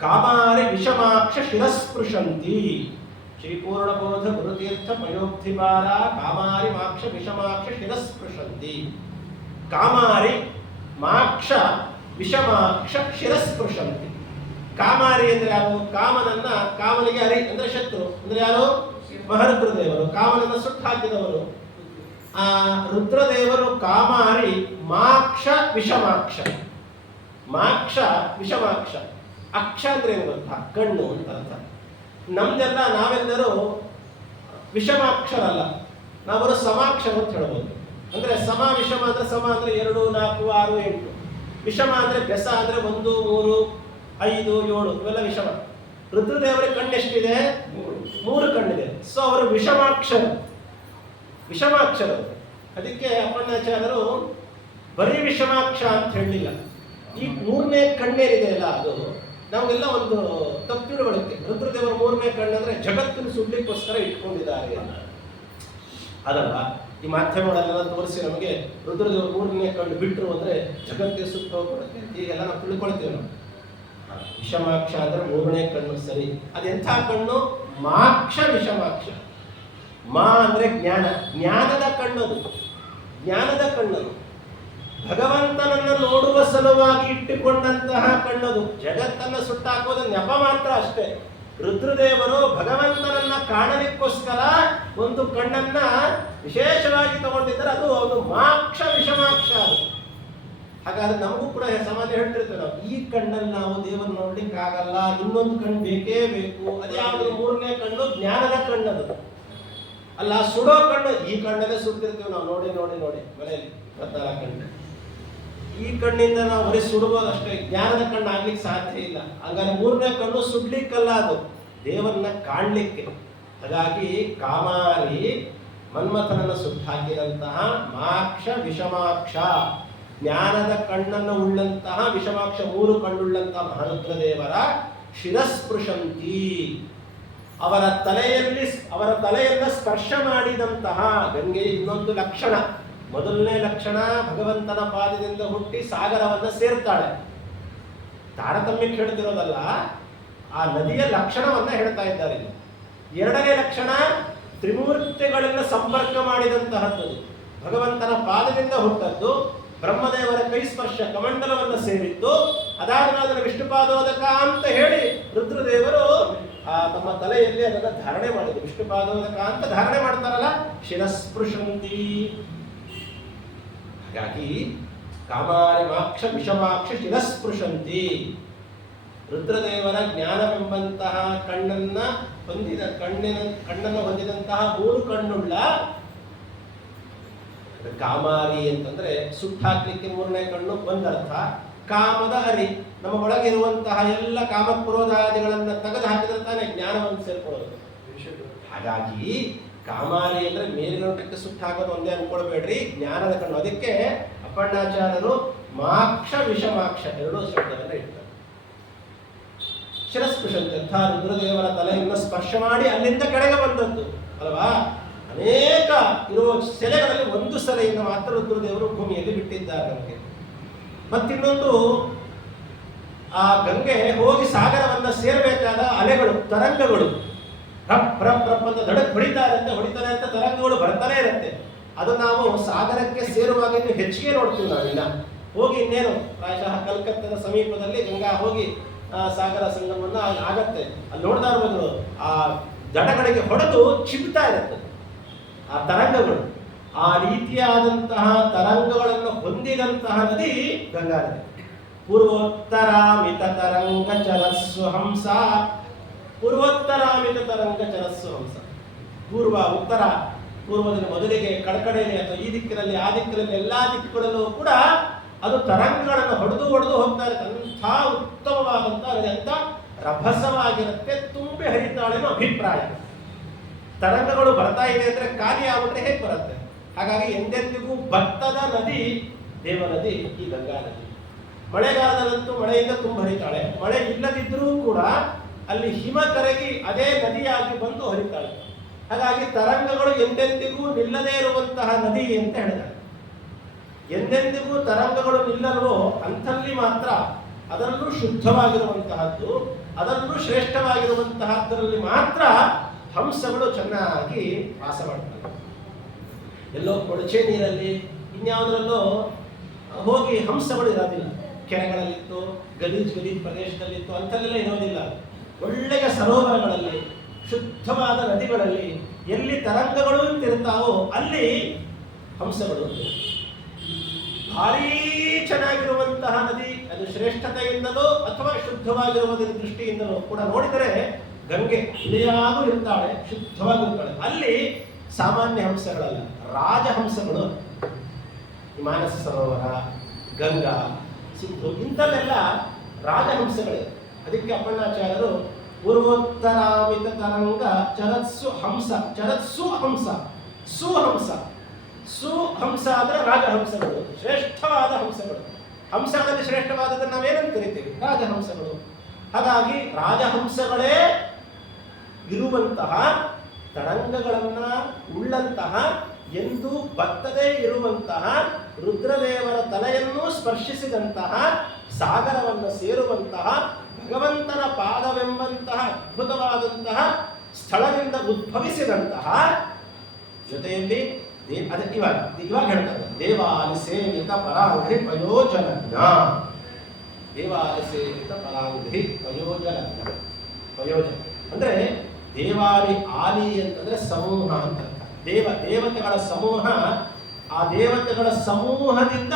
ಕಾಮಾರಿ ವಿಷಮಾಕ್ಷ ಶಿರಸ್ಪೃಶಂತಿ. ಶ್ರೀ ಪೂರ್ಣಬೋಧ ಗುರುತೀರ್ಥ ಪಯೋಬ್ಧಿಪಾರ ಕಾಮಾರಿ ಮಾಕ್ಷ ವಿಷಮಾಕ್ಷ ಶಿರಸ್ಪೃಶಂತಿ. ಕಾಮಾರಿ ಮಾಕ್ಷ ವಿಷಮಾಕ್ಷ ಶಿರಸ್ಪೃಶಂತಿ. ಕಾಮಾರಿ ಅಂದ್ರೆ ಯಾರು? ಕಾಮನನ್ನ, ಕಾಮನಿಗೆ ಅರಿ ಅಂದ್ರೆ ಶತ್ರು ಅಂದ್ರೆ ಯಾರು? ಮಹರುದ್ರದೇವರು. ಕಾಮನನ್ನ ಸುಟ್ಟು ಹಾಕಿದವರು. ಆ ರುದ್ರದೇವರು ಕಾಮಾರಿ ಮಾಕ್ಷ ವಿಷಮಾಕ್ಷ. ಮಾಕ್ಷ ವಿಷಮಾಕ್ಷ. ಅಕ್ಷ ಅಂದ್ರೆ ಏನು ಗೊತ್ತಾ? ಕಣ್ಣು ಅಂತ ಅರ್ಥ. ನಾವೆಲ್ಲರೂ ವಿಷಮಾಕ್ಷರಲ್ಲ, ನಾವರು ಸಮಾಕ್ಷರ ಅಂತ ಹೇಳ್ಬೋದು. ಅಂದ್ರೆ ಸಮ ವಿಷಮ ಅಂದ್ರೆ ಸಮ ಅಂದ್ರೆ 2, 4, 6, 8. ವಿಷಮ ಅಂದ್ರೆ ಬೆಸ ಅಂದ್ರೆ 1, 3, 5, 7 ಇವೆಲ್ಲ ವಿಷಮ. ರುದ್ರದೇವರಿಗೆ ಕಣ್ಣು ಎಷ್ಟಿದೆ? 3 ಕಣ್ಣಿದೆ. ಸೊ ಅವರು ವಿಷಮಾಕ್ಷರರು. ಅದಕ್ಕೆ ಅಪ್ಪಣ್ಣಾಚಾರ್ಯರು ಬರೀ ವಿಷಮಾಕ್ಷ ಅಂತ ಹೇಳಲಿಲ್ಲ. ಈ 3ನೇ ಕಣ್ಣೇನಿದೆ ಅಲ್ಲ, ಅದು ನಮಗೆಲ್ಲ ಒಂದು ತಪ್ಪಿರುವಳಿಕೆ. ರುದ್ರದೇವರ 3ನೇ ಕಣ್ಣಂದ್ರೆ ಜಗತ್ತನ್ನು ಸುಡ್ಲಿಕ್ಕೋಸ್ಕರ ಇಟ್ಕೊಂಡಿದ್ದಾರೆ ಅದಲ್ಲ. ಈ ಮಾಧ್ಯಮಗಳೆಲ್ಲ ತೋರಿಸಿ ನಮಗೆ ರುದ್ರದೇವರು 3ನೇ ಕಣ್ಣು ಬಿಟ್ಟರು ಅಂದ್ರೆ ಜಗತ್ತಿಗೆ ಸುಟ್ಟು ಹೋಗ್ಬಿಡುತ್ತೆ. ಹೀಗೆಲ್ಲ ನಾವು ತಿಳ್ಕೊಳ್ತೀವಿ. ನಾವು ವಿಷಮಾಕ್ಷ ಅಂದ್ರೆ 3ನೇ ಕಣ್ಣು. ಸರಿ, ಅದೆಂಥ ಕಣ್ಣು? ಮಾಕ್ಷ ವಿಷಮಾಕ್ಷ. ಮಾ ಅಂದ್ರೆ ಜ್ಞಾನ, ಜ್ಞಾನದ ಕಣ್ಣದು, ಜ್ಞಾನದ ಕಣ್ಣದು. ಭಗವಂತನನ್ನು ನೋಡುವ ಸಲುವಾಗಿ ಇಟ್ಟುಕೊಂಡಂತಹ ಕಣ್ಣದು. ಜಗತ್ತನ್ನು ಸುಟ್ಟಾಕೋದು ನೆಪ ಮಾತ್ರ ಅಷ್ಟೇ. ರುದ್ರದೇವರು ಭಗವಂತನನ್ನ ಕಾಣಲಿಕ್ಕೋಸ್ಕರ ಒಂದು ಕಣ್ಣನ್ನ ವಿಶೇಷವಾಗಿ ತಗೊಂಡಿದ್ದಾರೆ. ಅದು ಮಾಕ್ಷ ವಿಷಮಾಕ್ಷ. ಅದು ಹಾಗಾದ್ರೆ ನಮಗೂ ಕೂಡ ಸಮಾಜ ಹೇಳ್ತಿರ್ತೇವೆ ನಾವು, ಈ ಕಣ್ಣಲ್ಲಿ ನಾವು ದೇವರು ನೋಡ್ಲಿಕ್ಕೆ ಆಗಲ್ಲ, ಇನ್ನೊಂದು ಕಣ್ಣು ಬೇಕೇ ಬೇಕು. ಅದ್ಯಾವುದು? 3ನೇ ಕಣ್ಣು ಜ್ಞಾನದ ಕಣ್ಣದು ಅಲ್ಲ, ಸುಡೋ ಕಣ್ಣು. ಈ ಕಣ್ಣಲ್ಲೇ ಸುಡ್ತಿರ್ತೀವಿ ನಾವು, ನೋಡಿ ನೋಡಿ ನೋಡಿ ಮನೆಯಲ್ಲಿ 14 ಕಣ್ಣು. ಈ ಕಣ್ಣಿಂದ ನಾವು ಬರೀ ಸುಡುವುದು ಅಷ್ಟೇ, ಜ್ಞಾನದ ಕಣ್ಣು ಆಗ್ಲಿಕ್ಕೆ ಸಾಧ್ಯ ಇಲ್ಲ. ಹಾಗಾದ್ರೆ 3ನೇ ಕಣ್ಣು ಸುಡ್ಲಿಕ್ಕಲ್ಲ, ಅದು ದೇವರನ್ನ ಕಾಣ್ಲಿಕ್ಕೆ. ಹಾಗಾಗಿ ಕಾಮಾರಿ ಮನ್ಮಥನನ್ನು ಸುಟ್ಟು ಹಾಕಿದಂತಹ ಮಾಕ್ಷ ವಿಷಮಾಕ್ಷ, ಜ್ಞಾನದ ಕಣ್ಣನ್ನು ಉಳ್ಳಂತಹ ವಿಷಮಾಕ್ಷ 3 ಕಣ್ಣುಳ್ಳಂತಹ ಮಹಾರುದ್ರದೇವರ ಶಿರಸ್ಪೃಶಂತಿ. ಅವರ ತಲೆಯನ್ನು ಸ್ಪರ್ಶ ಮಾಡಿದಂತಹ ಗಂಗೆ ಇನ್ನೊಂದು ಲಕ್ಷಣ. ಮೊದಲನೇ ಲಕ್ಷಣ ಭಗವಂತನ ಪಾದದಿಂದ ಹುಟ್ಟಿ ಸಾಗರವನ್ನ ಸೇರ್ತಾಳೆ. ತಾರತಮ್ಯಕ್ಕೆ ಹೇಳ್ತಿರೋದಲ್ಲ, ಆ ನದಿಯ ಲಕ್ಷಣವನ್ನ ಹೇಳ್ತಾ ಇದ್ದಾರೆ. 2ನೇ ಲಕ್ಷಣ ತ್ರಿಮೂರ್ತಿಗಳನ್ನ ಸಂಪರ್ಕ ಮಾಡಿದಂತಹದ್ದು. ಭಗವಂತನ ಪಾದದಿಂದ ಹುಟ್ಟದ್ದು, ಬ್ರಹ್ಮದೇವರ ಕೈ ಸ್ಪರ್ಶ ಕಮಂಡಲವನ್ನು ಸೇರಿದ್ದು. ಅದಾದ ವಿಷ್ಣುಪಾದೋದಕ ಅಂತ ಹೇಳಿ ರುದ್ರದೇವರು ತಮ್ಮ ತಲೆಯಲ್ಲಿ ಅದನ್ನು ಧಾರಣೆ ಮಾಡಿದ್ರು. ವಿಷ್ಣುಪಾದೋದಕ ಅಂತ ಧಾರಣೆ ಮಾಡ್ತಾರಲ್ಲ, ಶಿರಸ್ಪೃಶಂತಿ. ಹಾಗಾಗಿ ಕಾಮಾರಿ ಮಾಕ್ಷ ವಿಷಮಾಕ್ಷ ಶಿರಸ್ಪೃಶಂತಿ. ರುದ್ರದೇವರ ಜ್ಞಾನವೆಂಬಂತಹ ಕಣ್ಣನ್ನು ಹೊಂದಿದಂತಹ 3 ಕಣ್ಣುಳ್ಳ ಕಾಮಾರಿ ಅಂತಂದ್ರೆ ಸುಟ್ಟಾಕ್ಲಿಕ್ಕೆ 3ನೇ ಕಣ್ಣು ಒಂದರ್ಥ. ಕಾಮದ ಅರಿ, ನಮ್ಮ ಒಳಗಿರುವಂತಹ ಎಲ್ಲ ಕಾಮಕ್ರೋಧಾದಿಗಳನ್ನ ತೆಗೆದು ಹಾಕಿದ್ರೆ ತಾನೇ ಜ್ಞಾನವನ್ನು ಸೇರ್ಕೊಳ್ಳೋದು. ಹಾಗಾಗಿ ಕಾಮಾರಿ ಅಂದ್ರೆ ಮೇಲ್ನೋಟಕ್ಕೆ ಸುಟ್ಟು ಹಾಕೋದು ಒಂದೇ ಅನ್ಕೊಳ್ಬೇಡ್ರಿ, ಜ್ಞಾನದ ಕಣ್ಣು. ಅದಕ್ಕೆ ಅಪ್ಪಣ್ಣಾಚಾರ್ಯರು ಮಾಕ್ಷ ವಿಷಮಾಕ್ಷ 2 ಶಬ್ದವನ್ನು ಇಡ್ತಾರೆ. ಶಿರಸ್ಪೃಶಂತೆ ಅಂತ ರುದ್ರದೇವರ ತಲೆಯನ್ನು ಸ್ಪರ್ಶ ಮಾಡಿ ಅಲ್ಲಿಂದ ಕೆಳಗೆ ಬಂದದ್ದು ಅಲ್ವಾ. ಅನೇಕ ಇರುವ ಸೆಲೆಗಳಲ್ಲಿ ಒಂದು ಸೆಲೆಯಿಂದ ಮಾತ್ರ ರುದ್ರದೇವರು ಭೂಮಿಯಲ್ಲಿ ಬಿಟ್ಟಿದ್ದಾರೆ ನಮಗೆ. ಮತ್ತಿನ್ನೊಂದು, ಆ ಗಂಗೆ ಹೋಗಿ ಸಾಗರವನ್ನ ಸೇರಬೇಕಾದ ಅಲೆಗಳು, ತರಂಗಗಳು ರಪ್ ರಪ್ ರಪ್ ಅಂತ ದಡಕ್ ಹೊಡಿತಾರೆ ಅಂತ ತರಂಗಗಳು ಬರ್ತಾನೆ ಇರುತ್ತೆ. ಅದು ನಾವು ಸಾಗರಕ್ಕೆ ಸೇರುವಾಗ ಇನ್ನು ಹೆಚ್ಚಿಗೆ ನೋಡ್ತೀವಿ. ನಾವಿನ್ನ ಹೋಗಿ ಇನ್ನೇನು ಪ್ರಾಯಶಃ ಕಲ್ಕತ್ತದ ಸಮೀಪದಲ್ಲಿ ಗಂಗಾ ಹೋಗಿ ಸಾಗರ ಸಂಗಮವನ್ನ ಆಗತ್ತೆ. ಅಲ್ಲಿ ನೋಡ್ತಾ ಇರ್ಬೋದು, ಆ ದಡಗಳಿಗೆ ಹೊಡೆದು ಚಿಪ್ತಾ ಇರುತ್ತೆ ಆ ತರಂಗಗಳು. ಆ ರೀತಿಯಾದಂತಹ ತರಂಗಗಳನ್ನು ಹೊಂದಿದಂತಹ ನದಿ ಗಂಗಾ ನದಿ. ಪೂರ್ವೋತ್ತರಾಮಿತ ತರಂಗ ಚರಸ್ಸು ಹಂಸ. ಪೂರ್ವೋತ್ತರಾಮಿತ ತರಂಗ ಚರಸ್ಸು ಹಂಸ. ಪೂರ್ವ ಉತ್ತರ, ಪೂರ್ವದಲ್ಲಿ ಮೊದಲಿಗೆ ಕಡಕಡೆಯಲ್ಲಿ ಅಥವಾ ಈ ದಿಕ್ಕಿನಲ್ಲಿ ಆ ದಿಕ್ಕಿನಲ್ಲಿ ಎಲ್ಲಾ ದಿಕ್ಕುಗಳಲ್ಲೂ ಕೂಡ ಅದು ತರಂಗಗಳನ್ನು ಹೊಡೆದು ಹೋಗ್ತಾ ಇರುತ್ತೆ. ಅಂಥ ಉತ್ತಮವಾದಂತಹ ಎಂಥ ರಭಸವಾಗಿರುತ್ತೆ, ತುಂಬಿ ಹರಿತಾಳೆ ಅನ್ನೋ ಅಭಿಪ್ರಾಯ. ತರಂಗಗಳು ಬರ್ತಾ ಇದೆ ಅಂದ್ರೆ ಖಾಲಿ ಆಗ್ಬಿಟ್ರೆ ಹೇಗೆ ಬರುತ್ತೆ? ಹಾಗಾಗಿ ಎಂದೆಂದಿಗೂ ಭತ್ತದ ನದಿ ದೇವನದಿ ಈ ಗಂಗಾ ನದಿ. ಮಳೆಗಾಲದಲ್ಲಂತೂ ಮಳೆಯಿಂದ ತುಂಬ ಹರಿತಾಳೆ. ಮಳೆ ಇಲ್ಲದಿದ್ರೂ ಕೂಡ ಅಲ್ಲಿ ಹಿಮ ಕರಗಿ ಅದೇ ನದಿಯಾಗಿ ಬಂದು ಹರಿತಾಳೆ. ಹಾಗಾಗಿ ತರಂಗಗಳು ಎಂದೆಂದಿಗೂ ನಿಲ್ಲದೇ ಇರುವಂತಹ ನದಿ ಅಂತ ಹೇಳಿದ್ದಾರೆ. ಎಂದೆಂದಿಗೂ ತರಂಗಗಳು ನಿಲ್ಲಲ್ವೋ ಅಂಥಲ್ಲಿ ಮಾತ್ರ, ಅದರಲ್ಲೂ ಶುದ್ಧವಾಗಿರುವಂತಹದ್ದು, ಅದರಲ್ಲೂ ಶ್ರೇಷ್ಠವಾಗಿರುವಂತಹದ್ದರಲ್ಲಿ ಮಾತ್ರ ಹಂಸಗಳು ಚೆನ್ನಾಗಿ ವಾಸ ಮಾಡ್ತವೆ. ಎಲ್ಲೋ ಕೊಳಚೆ ನೀರಲ್ಲಿ ಇನ್ಯಾವುದರಲ್ಲೋ ಹೋಗಿ ಹಂಸಗಳು ಇರೋದಿಲ್ಲ. ಕೆರೆಗಳಲ್ಲಿತ್ತು, ಗಲೀಜ್ ಪ್ರದೇಶದಲ್ಲಿತ್ತು, ಅಂಥಲ್ಲೆಲ್ಲ ಇರೋದಿಲ್ಲ. ಒಳ್ಳೆಯ ಸರೋವರಗಳಲ್ಲಿ, ಶುದ್ಧವಾದ ನದಿಗಳಲ್ಲಿ ಎಲ್ಲಿ ತರಂಗಗಳು ಅಂತಿರ್ತಾವೋ ಅಲ್ಲಿ ಹಂಸಗಳು ಭಾರೀ ಚೆನ್ನಾಗಿರುವಂತಹ ನದಿ. ಅದು ಶ್ರೇಷ್ಠತೆಯಿಂದಲೋ ಅಥವಾ ಶುದ್ಧವಾಗಿರುವುದರ ದೃಷ್ಟಿಯಿಂದಲೋ ಕೂಡ ನೋಡಿದರೆ ಗಂಗೆ ಇಳಿಯಾಗೂ ಇರ್ತಾಳೆ, ಶುದ್ಧವಾಗಿರ್ತಾಳೆ. ಅಲ್ಲಿ ಸಾಮಾನ್ಯ ಹಂಸಗಳಲ್ಲ, ರಾಜಹಂಸಗಳು. ಮಾನಸ ಸರೋವರ, ಗಂಗಾ, ಸಿಂಧು ಇಂಥಲ್ಲೆಲ್ಲ ರಾಜಹಂಸಗಳೇ. ಅದಕ್ಕೆ ಅಪ್ಪಣ್ಣಾಚಾರ್ಯರು ಪೂರ್ವೋತ್ತರಾಮಿತ ತರಂಗ ಚರತ್ಸು ಹಂಸ, ಚರತ್ಸು ಹಂಸ, ಸುಹಂಸ. ಸುಹಂಸ ಅಂದ್ರೆ ರಾಜಹಂಸಗಳು, ಶ್ರೇಷ್ಠವಾದ ಹಂಸಗಳು. ಹಂಸಗಳಲ್ಲಿ ಶ್ರೇಷ್ಠವಾದದನ್ನು ನಾವೇನಂತ ಕರಿತೀವಿ? ರಾಜಹಂಸಗಳು. ಹಾಗಾಗಿ ರಾಜಹಂಸಗಳೇ ಇರುವಂತಹ, ತರಂಗಗಳನ್ನ ಉಳ್ಳಂತಹ, ಎಂದು ಬತ್ತದೇ ಇರುವಂತಹ, ರುದ್ರದೇವರ ತಲೆಯನ್ನು ಸ್ಪರ್ಶಿಸಿದಂತಹ, ಸಾಗರವನ್ನು ಸೇರುವಂತಹ, ಭಗವಂತನ ಪಾದವೆಂಬಂತಹ ಅದ್ಭುತವಾದಂತಹ ಸ್ಥಳದಿಂದ ಉದ್ಭವಿಸಿದಂತಹ, ಜೊತೆಯಲ್ಲಿ ಇವಾಗ ಹೇಳ್ತಾರೆ ದೇವಾಲಿ ಸೇವಿತ ಪರಾಂಘ್ರಿ ಪಯೋಜನಜ್ಞ. ದೇವಾಲಿ ಸೇವಿತ ಪರಾಂಘ್ರಿ ಪಯೋಜನಜ್ಞ. ಪಯೋಜನ ಅಂದ್ರೆ ದೇವಾಲಿ, ಆಲಿ ಅಂತಂದ್ರೆ ಸಮೂಹ ಅಂತ. ದೇವತೆಗಳ ಸಮೂಹ. ಆ ದೇವತೆಗಳ ಸಮೂಹದಿಂದ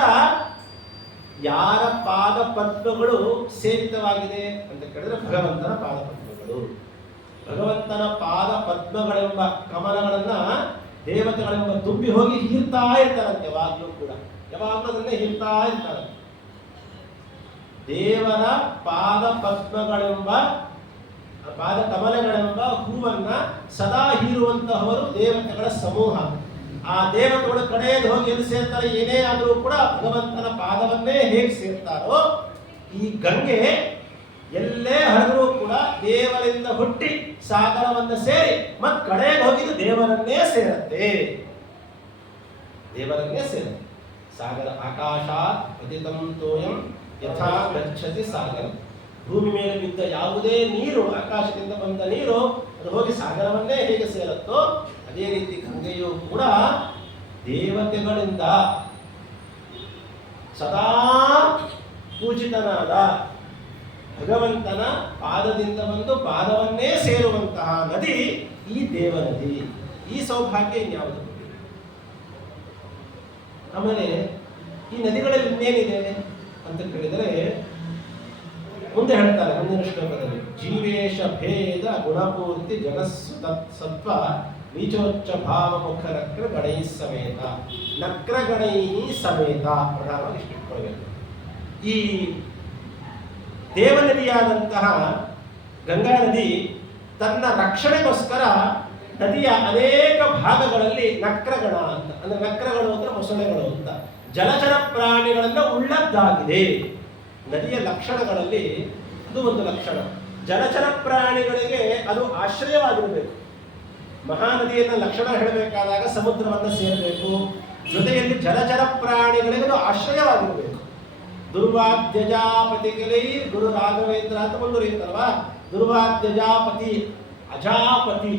ಯಾರ ಪಾದ ಪದ್ಮಗಳು ಸೇವಿತವಾಗಿದೆ ಅಂತ ಕೇಳಿದ್ರೆ ಭಗವಂತನ ಪಾದ ಪದ್ಮಗಳು. ಭಗವಂತನ ಪಾದ ಪದ್ಮಗಳೆಂಬ ಕಮಲಗಳನ್ನ ದೇವತೆಗಳೆಂಬ ತುಂಬಿ ಹೋಗಿ ಹೀರ್ತಾ ಇರ್ತಾರಂತೆ. ಯಾವಾಗಲೂ ಕೂಡ ಯಾವಾಗಲೂ ಅದನ್ನೇ ಹೀರ್ತಾ ಇರ್ತಾರಂತೆ. ದೇವರ ಪಾದ ಪದ್ಮಗಳೆಂಬ, ಪಾದ ಕಮಲಗಳೆಂಬ ಹೂವನ್ನ ಸದಾ ಹೀರುವಂತಹವರು ದೇವತೆಗಳ ಸಮೂಹ. ಆ ದೇವತೆಗಳ ಕಡೆಯಲ್ಲಿ ಹೋಗಿ ಎಲ್ಲಿ ಸೇರ್ತಾರೆ? ಏನೇ ಆದರೂ ಕೂಡ ಭಗವಂತನ ಪಾದವನ್ನೇ ಹೇಗೆ ಸೇರ್ತಾರೋ, ಈ ಗಂಗೆ ಎಲ್ಲೇ ಹರಿದರೂ ಕೂಡ ದೇವರಿಂದ ಹುಟ್ಟಿ ಸಾಗರವನ್ನು ಸೇರಿ ಮತ್ ಕಡೆಗೆ ಹೋಗಿದ್ದು ದೇವರನ್ನೇ ಸೇರುತ್ತೆ. ದೇವರನ್ನೇ ಸೇರುತ್ತೆ. ಸಾಗರ ಆಕಾಶಾತ್ ಪತಿತಂ ತೋಯಂ ಯಥಾ ಗಚ್ಚತಿ ಸಾಗರ. ಭೂಮಿ ಮೇಲೆ ಬಿದ್ದ ಯಾವುದೇ ನೀರು, ಆಕಾಶದಿಂದ ಬಂದ ನೀರು, ಅದು ಹೋಗಿ ಸಾಗರವನ್ನೇ ಹೇಗೆ ಸೇರುತ್ತೋ ಅದೇ ರೀತಿ ಗಂಗೆಯು ಕೂಡ ದೇವತೆಗಳಿಂದ ಸದಾ ಪೂಜಿತನಾದ ಭಗವಂತನ ಪಾದದಿಂದ ಬಂದು ಪಾದವನ್ನೇ ಸೇರುವಂತಹ ನದಿ ಈ ದೇವನದಿ. ಈ ಸೌಭಾಗ್ಯ ಇನ್ಯಾವುದು? ಆಮೇಲೆ ಈ ನದಿಗಳಲ್ಲಿ ಇನ್ನೇನಿದೆ ಅಂತ ಕೇಳಿದರೆ ಮುಂದೆ ಹೇಳ್ತಾರೆ ಮುಂದಿನ ಶ್ಲೋಕದಲ್ಲಿ, ಜೀವೇಶ ಭೇದ ಗುಣಪೂರ್ತಿ ಜಗಸ್ಸು ಸತ್ವ ನೀಚೋಚ್ಚ ಭಾವ ಮುಖ ನಕ್ರ ಗಣೈ ಸಮೇತ, ನಕ್ರ ಗಣೈ ಸಮೇತ ಪ್ರಧಾನವಾಗಿ ಇಷ್ಟಿಟ್ಕೊಳ್ಬೇಕು. ಈ ದೇವನದಿಯಾದಂತಹ ಗಂಗಾ ನದಿ ತನ್ನ ರಕ್ಷಣೆಗೋಸ್ಕರ ನದಿಯ ಅನೇಕ ಭಾಗಗಳಲ್ಲಿ ನಕ್ರಗಣ ಅಂತ, ಅಂದ್ರೆ ನಕ್ರಗಳು ಅಂದ್ರೆ ಮೊಸಳೆಗಳು ಅಂತ, ಜಲಚರ ಪ್ರಾಣಿಗಳನ್ನ ಉಳ್ಳದ್ದಾಗಿದೆ. ನದಿಯ ಲಕ್ಷಣಗಳಲ್ಲಿ ಅದು ಒಂದು ಲಕ್ಷಣ. ಜಲಚರ ಪ್ರಾಣಿಗಳಿಗೆ ಅದು ಆಶ್ರಯವಾಗಿರಬೇಕು. ಮಹಾನದಿಯನ್ನ ಲಕ್ಷಣ ಹೇಳಬೇಕಾದಾಗ ಸಮುದ್ರವನ್ನು ಸೇರಬೇಕು, ಜೊತೆಯಲ್ಲಿ ಜಲಚರ ಪ್ರಾಣಿಗಳಿಗೆ ಅದು ಆಶ್ರಯವಾಗಿರಬೇಕು. ದುರ್ವಾದ್ಯಜಾಪತಿಗಳೇ ಗುರು ರಾಘವೇಂದ್ರ ಅಂತ ಮುಂದುವರಿಯುತ್ತಲ್ವಾ. ದುರ್ವಾದ್ಯಜಾಪತಿ ಅಜಾಪತಿ,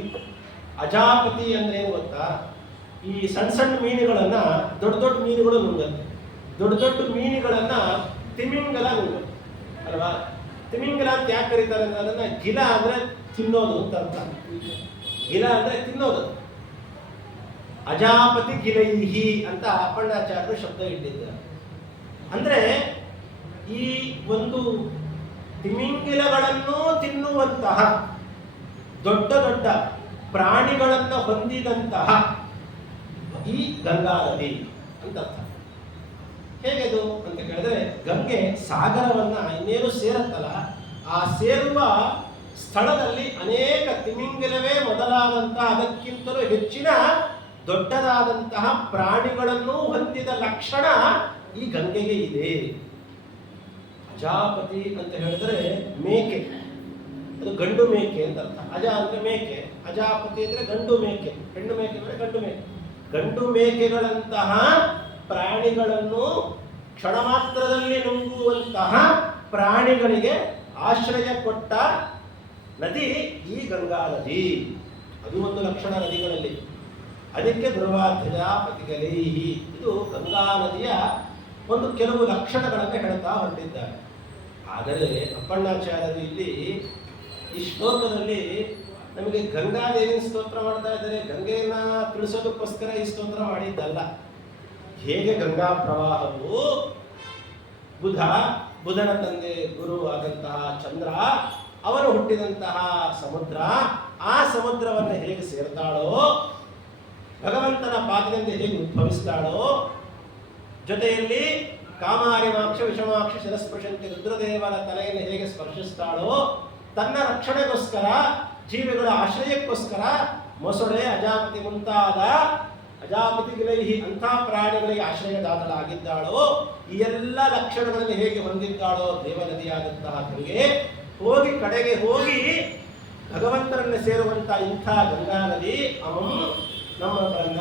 ಅಜಾಪತಿ ಅಂದ್ರೆ ಏನು ಗೊತ್ತಾ? ಈ ಸಣ್ಣ ಸಣ್ಣ ಮೀನುಗಳನ್ನ ದೊಡ್ಡ ದೊಡ್ಡ ಮೀನುಗಳು ನುಂಗತ್ತೆ, ದೊಡ್ಡ ದೊಡ್ಡ ಮೀನುಗಳನ್ನ ತಿಮಿಂಗಲ ನುಂಗತ್ತೆ ಅಲ್ವಾ. ತಿಮಿಂಗಲ ಅಂತ ಯಾಕೆ ಕರೀತಾರೆ ಅಂದ್ರೆ ಅದನ್ನ ಗಿಲ ಅಂದ್ರೆ ತಿನ್ನೋದು ಅಂತ ಅರ್ಥ. ಗಿಲ ಅಂದ್ರೆ ತಿನ್ನೋದು. ಅಜಾಪತಿ ಗಿಲೈಹಿ ಅಂತ ಅಪ್ಪಣ್ಣಾಚಾರ್ಯರು ಶಬ್ದ ಇಟ್ಟಿದ್ದಾರೆ. ಅಂದ್ರೆ ಈ ಒಂದು ತಿಮಿಂಗಿಲಗಳನ್ನು ತಿನ್ನುವಂತಹ ದೊಡ್ಡ ದೊಡ್ಡ ಪ್ರಾಣಿಗಳನ್ನು ಹೊಂದಿದಂತಹ ಈ ಗಂಗಾ ನದಿ ಅಂತ ಅರ್ಥ. ಹೇಗೆದು ಅಂತ ಕೇಳಿದ್ರೆ, ಗಂಗೆ ಸಾಗರವನ್ನ ಇನ್ನೇನು ಸೇರುತ್ತಲ್ಲ, ಆ ಸೇರುವ ಸ್ಥಳದಲ್ಲಿ ಅನೇಕ ತಿಮಿಂಗಿಲವೇ ಮೊದಲಾದಂತಹ ಅದಕ್ಕಿಂತಲೂ ಹೆಚ್ಚಿನ ದೊಡ್ಡದಾದಂತಹ ಪ್ರಾಣಿಗಳನ್ನು ಹೊಂದಿದ ಲಕ್ಷಣ ಈ ಗಂಗೆಗೆ ಇದೆ. ಅಜಾಪತಿ ಅಂತ ಹೇಳಿದ್ರೆ ಮೇಕೆ, ಅದು ಗಂಡು ಮೇಕೆ ಅಂತ ಅರ್ಥ. ಅಜ ಅಂದ್ರೆ ಮೇಕೆ, ಅಜಾಪತಿ ಅಂದ್ರೆ ಗಂಡು ಮೇಕೆ, ಹೆಣ್ಣು ಮೇಕೆ ಅಂದ್ರೆ ಗಂಡು ಮೇಕೆ. ಗಂಡು ಮೇಕೆಗಳಂತಹ ಪ್ರಾಣಿಗಳನ್ನು ಕ್ಷಣ ಮಾತ್ರದಲ್ಲಿ ನುಂಗುವಂತಹ ಪ್ರಾಣಿಗಳಿಗೆ ಆಶ್ರಯ ಕೊಟ್ಟ ನದಿ ಈ ಗಂಗಾ ನದಿ. ಅದು ಒಂದು ಲಕ್ಷಣ ನದಿಗಳಲ್ಲಿ. ಅದಕ್ಕೆ ಧ್ರುವಾಧ್ಯಾಪತಿಗಳೈಹಿ, ಇದು ಗಂಗಾ ನದಿಯ ಒಂದು ಕೆಲವು ಲಕ್ಷಣಗಳನ್ನು ಹೇಳ್ತಾ ಹೊರಟಿದ್ದಾರೆ. ಆದರೆ ಅಪ್ಪಣ್ಣಾಚಾರ್ಯರು ಇಲ್ಲಿ ಈ ಶ್ಲೋಕದಲ್ಲಿ ನಮಗೆ ಗಂಗಾದೇವಿನ ಸ್ತೋತ್ರ ಮಾಡ್ತಾ ಇದ್ದಾರೆ. ಗಂಗೆಯನ್ನ ತಿಳಿಸೋದಕ್ಕೋಸ್ಕರ ಈ ಸ್ತೋತ್ರ ಮಾಡಿದ್ದಲ್ಲ. ಹೇಗೆ ಗಂಗಾ ಪ್ರವಾಹವು ಬುಧನ ತಂದೆ ಗುರು ಆದಂತಹ ಚಂದ್ರ, ಅವನು ಹುಟ್ಟಿದಂತಹ ಸಮುದ್ರ, ಆ ಸಮುದ್ರವನ್ನು ಹೇಗೆ ಸೇರ್ತಾಳೋ, ಭಗವಂತನ ಪಾದದಿಂದ ಹೇಗೆ ಉದ್ಭವಿಸ್ತಾಳೋ, ಜೊತೆಯಲ್ಲಿ ಕಾಮಾರಿಮಾಕ್ಷ ವಿಷಮಾಕ್ಷ ಶಿರಸ್ಪರ್ಶಂತೆ ರುದ್ರದೇವರ ತಲೆಯನ್ನು ಹೇಗೆ ಸ್ಪರ್ಶಿಸ್ತಾಳೋ, ತನ್ನ ರಕ್ಷಣೆಗೋಸ್ಕರ ಜೀವಿಗಳ ಆಶ್ರಯಕ್ಕೋಸ್ಕರ ಮೊಸಳೆ ಅಜಾಪತಿ ಮುಂತಾದ ಅಜಾಪತಿ ಗಿಲೈಹಿ ಅಂಥ ಪ್ರಾಣಿಗಳಿಗೆ ಆಶ್ರಯದಾತಳಾಗಿದ್ದಾಳೋ, ಈ ಎಲ್ಲ ಲಕ್ಷಣಗಳನ್ನು ಹೇಗೆ ಹೊಂದಿದ್ದಾಳೋ ದೇವನದಿಯಾದಂತಹ ಗಂಗೆ, ಹೋಗಿ ಕಡೆಗೆ ಹೋಗಿ ಭಗವಂತನನ್ನು ಸೇರುವಂತ ಇಂಥ ಗಂಗಾ ನದಿ ಅವನು ನಮ್ಮನ್ನ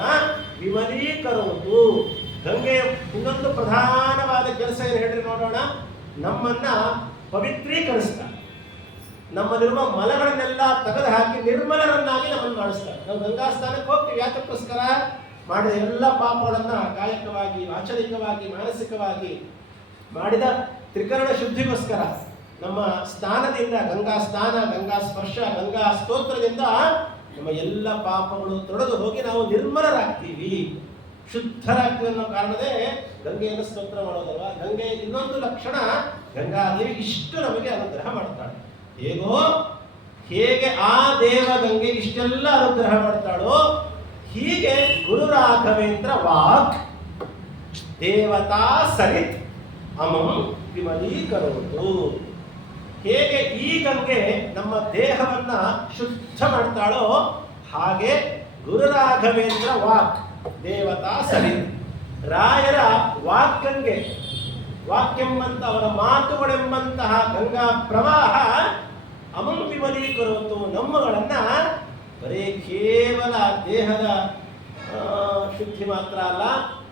ವಿಮಲೀಕರುವುದು. ಗಂಗೆಯ ಇನ್ನೊಂದು ಪ್ರಧಾನವಾದ ಕೆಲಸ ಏನು ಹೇಳ್ರಿ ನೋಡೋಣ, ನಮ್ಮನ್ನ ಪವಿತ್ರೀಕರಿಸ್ತಾರೆ. ನಮ್ಮಲ್ಲಿರುವ ಮಲಗಳನ್ನೆಲ್ಲ ತೆಗೆದು ಹಾಕಿ ನಿರ್ಮಲರನ್ನಾಗಿ ನಮ್ಮನ್ನು ಮಾಡಿಸ್ತಾರೆ. ನಾವು ಗಂಗಾ ಸ್ನಾನಕ್ಕೆ ಹೋಗ್ತೀವಿ, ಯಾತಕ್ಕೋಸ್ಕರ? ಮಾಡಿದ ಎಲ್ಲ ಪಾಪಗಳನ್ನ ಕಾಯಕವಾಗಿ, ವಾಚನಿಕವಾಗಿ, ಮಾನಸಿಕವಾಗಿ ಮಾಡಿದ ತ್ರಿಕರಣ ಶುದ್ಧಿಗೋಸ್ಕರ ನಮ್ಮ ಸ್ನಾನದಿಂದ, ಗಂಗಾ ಸ್ನಾನ, ಗಂಗಾ ಸ್ಪರ್ಶ, ಗಂಗಾ ಸ್ತೋತ್ರದಿಂದ ನಮ್ಮ ಎಲ್ಲ ಪಾಪಗಳು ತೊಳೆದು ಹೋಗಿ ನಾವು ನಿರ್ಮಲರಾಗ್ತೀವಿ, ಶುದ್ಧರಾಗ್ತೀವಿ ಅನ್ನೋ ಕಾರಣದೇ ಗಂಗೆಯನ್ನು ಸ್ತೋತ್ರ ಮಾಡೋದಲ್ವಾ. ಗಂಗೆ ಇನ್ನೊಂದು ಲಕ್ಷಣ, ಗಂಗಾದೇವಿ ಇಷ್ಟು ನಮಗೆ ಅನುಗ್ರಹ ಮಾಡ್ತಾಳೆ. ಹೇಗೆ ಆ ದೇವ ಗಂಗೆ ಇಷ್ಟೆಲ್ಲ ಅನುಗ್ರಹ ಮಾಡ್ತಾಳೋ, ಹೀಗೆ ಗುರು ರಾಘವೇಂದ್ರ ವಾಕ್ ದೇವತಾ ಸರಿತ್ ಅಮಂ ವಿಮಲೀಕರೋದು. ಹೇಗೆ ಈ ಗಂಗೆ ನಮ್ಮ ದೇಹವನ್ನ ಶುದ್ಧ ಮಾಡ್ತಾಳೋ, ಹಾಗೆ ಗುರು ರಾಘವೇಂದ್ರ ವಾಕ್ ದೇವತಾ ಸರಿತ್, ರಾಯರ ವಾಕ್ಗಂಗೆ, ವಾಕ್ಯಂಬಂತ ಅವರ ಮಾತುಗಳೆಂಬಂತಹ ಗಂಗಾ ಪ್ರವಾಹ ಅಮಂ ವಿಮಲೀಕರೋತು, ನಮ್ಮಗಳನ್ನ ಬರೀ ಕೇವಲ ದೇಹದ ಶುದ್ಧಿ ಮಾತ್ರ ಅಲ್ಲ,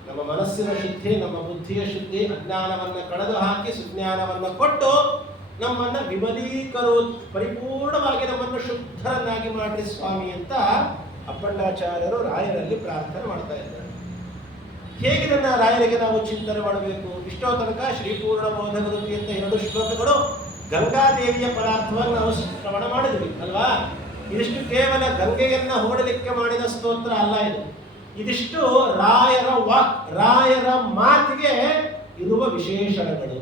ನಮ್ಮ ಮನಸ್ಸಿನ ಶುದ್ಧಿ, ನಮ್ಮ ಬುದ್ಧಿಯ ಶುದ್ಧಿ, ಅಜ್ಞಾನವನ್ನು ಕಳೆದು ಹಾಕಿ ಸುಜ್ಞಾನವನ್ನು ಕೊಟ್ಟು ನಮ್ಮನ್ನ ವಿಮಲೀಕರೋ, ಪರಿಪೂರ್ಣವಾಗಿ ನಮ್ಮನ್ನು ಶುದ್ಧರನ್ನಾಗಿ ಮಾಡ್ರಿ ಸ್ವಾಮಿ ಅಂತ ಅಪ್ಪಣ್ಣಾಚಾರ್ಯರು ರಾಯರಲ್ಲಿ ಪ್ರಾರ್ಥನೆ ಮಾಡ್ತಾ ಇದ್ದಾರೆ. ಹೇಗೆ ನನ್ನ ರಾಯರಿಗೆ ನಾವು ಚಿಂತನೆ ಮಾಡಬೇಕು? ಇಷ್ಟೋ ತನಕ ಶ್ರೀಪೂರ್ಣ ಬೋಧ ಗುರುತಿ ಅಂತ 2 ಶ್ಲೋಕಗಳು ಗಂಗಾದೇವಿಯ ಪದಾರ್ಥವನ್ನು ನಾವು ಶ್ರವಣ ಮಾಡಿದ್ವಿ ಅಲ್ವಾ. ಇದಿಷ್ಟು ಕೇವಲ ಗಂಗೆಯನ್ನ ಹೊಡಲಿಕ್ಕೆ ಮಾಡಿದ ಸ್ತೋತ್ರ ಅಲ್ಲ ಇದು. ಇದಿಷ್ಟು ರಾಯರ ವಾಕ್, ರಾಯರ ಮಾತಿಗೆ ಇರುವ ವಿಶೇಷಣಗಳು.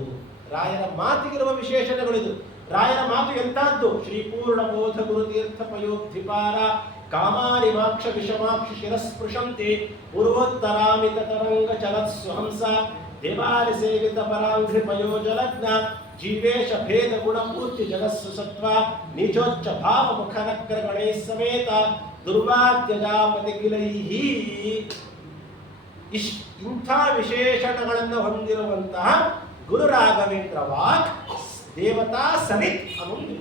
ರಾಯರ ಮಾತಿಗಿರುವ ವಿಶೇಷಣಗಳು ಇದು. ರಾಯರ ಮಾತು ಎಂತಹದ್ದು? ಶ್ರೀ ಪೂರ್ಣಬೋಧ ಗುರುತೀರ್ಥ ಪಯೋದ್ಧಿಪಾರ ಕಾಮಾನಿ ಮಾಕ್ಷ ವಿಷಮಾಕ್ಷ ಶಿರಸ್ಪೃಶಂತಿ ಪೂರ್ವೋತ್ತರಾಮಿತ ತರಂಗ ಚಲತ್ ಸುಹಂಸ ದೇವಾಲಿ ಸೇವಿತ ಪರಾಂಘ್ರಿ ಪಯೋಜಲಗ್ನ ಜೀವೇಶ ಭೇದ ಗುಣ ಪೂರ್ತಿ ಜಗಸ್ಸು ಸತ್ವ ನಿಜೋಚ್ಚ ಭಾವ ಮುಖನಕ್ರ ಗಣೇಶ ಸಮೇತ ದುರ್ವಾದ್ಯಜಾಪತಿ ಗಿಲೈಹಿ. ಇಂಥ ವಿಶೇಷಣಗಳನ್ನು ಹೊಂದಿರುವಂತಹ ಗುರು ರಾಘವೇಂದ್ರ ವಾಕ್ ದೇವತಾ ಸಮಿತ್ ಅನ್ನೋದು.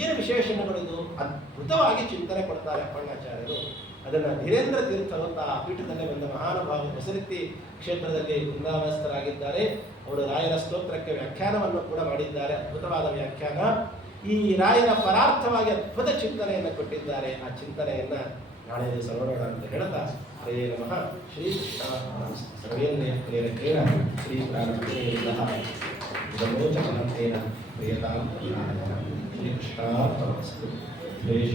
ಏನು ವಿಶೇಷಣಗಳಿದು? ಅದ್ಭುತವಾಗಿ ಚಿಂತನೆ ಕೊಡ್ತಾರೆ ಅಪ್ಪಣ್ಣಾಚಾರ್ಯರು. ಅದನ್ನು ಧೀರೇಂದ್ರ ತೀರ್ಥರು ಆ ಪೀಠದಲ್ಲಿ ಬಂದ ಮಹಾನುಭಾವ ಹೊಸರಿತ್ತಿ ಕ್ಷೇತ್ರದಲ್ಲಿ ವೃಂದಾವನಸ್ಥರಾಗಿದ್ದಾರೆ. ಅವರು ರಾಯರ ಸ್ತೋತ್ರಕ್ಕೆ ವ್ಯಾಖ್ಯಾನವನ್ನು ಕೂಡ ಮಾಡಿದ್ದಾರೆ. ಅದ್ಭುತವಾದ ವ್ಯಾಖ್ಯಾನ. ಈ ರಾಯರ ಪರಾರ್ಥವಾಗಿ ಅದ್ಭುತ ಚಿಂತನೆಯನ್ನು ಕೊಟ್ಟಿದ್ದಾರೆ. ಆ ಚಿಂತನೆಯನ್ನ ನಾಳೆ ದಿವಸ ನೋಡೋಣ ಅಂತ ಹೇಳ್ತಾ, ಹರೇ ನಮಃ. ಶ್ರೀ ಕೃಷ್ಣ ಸರ್ವೇಂದ್ರಿಯ ಪ್ರೇರಕೇಣ ಶ್ರೀ ಪ್ರಾರಂಭೇನ ಗೋಚಕನಂತೇನ ಪ್ರಿಯತಾಂ ಶ್ರೀ ಕೃಷ್ಣಾರ್ಪಣಮಸ್ತು. ದ್ವೇಷ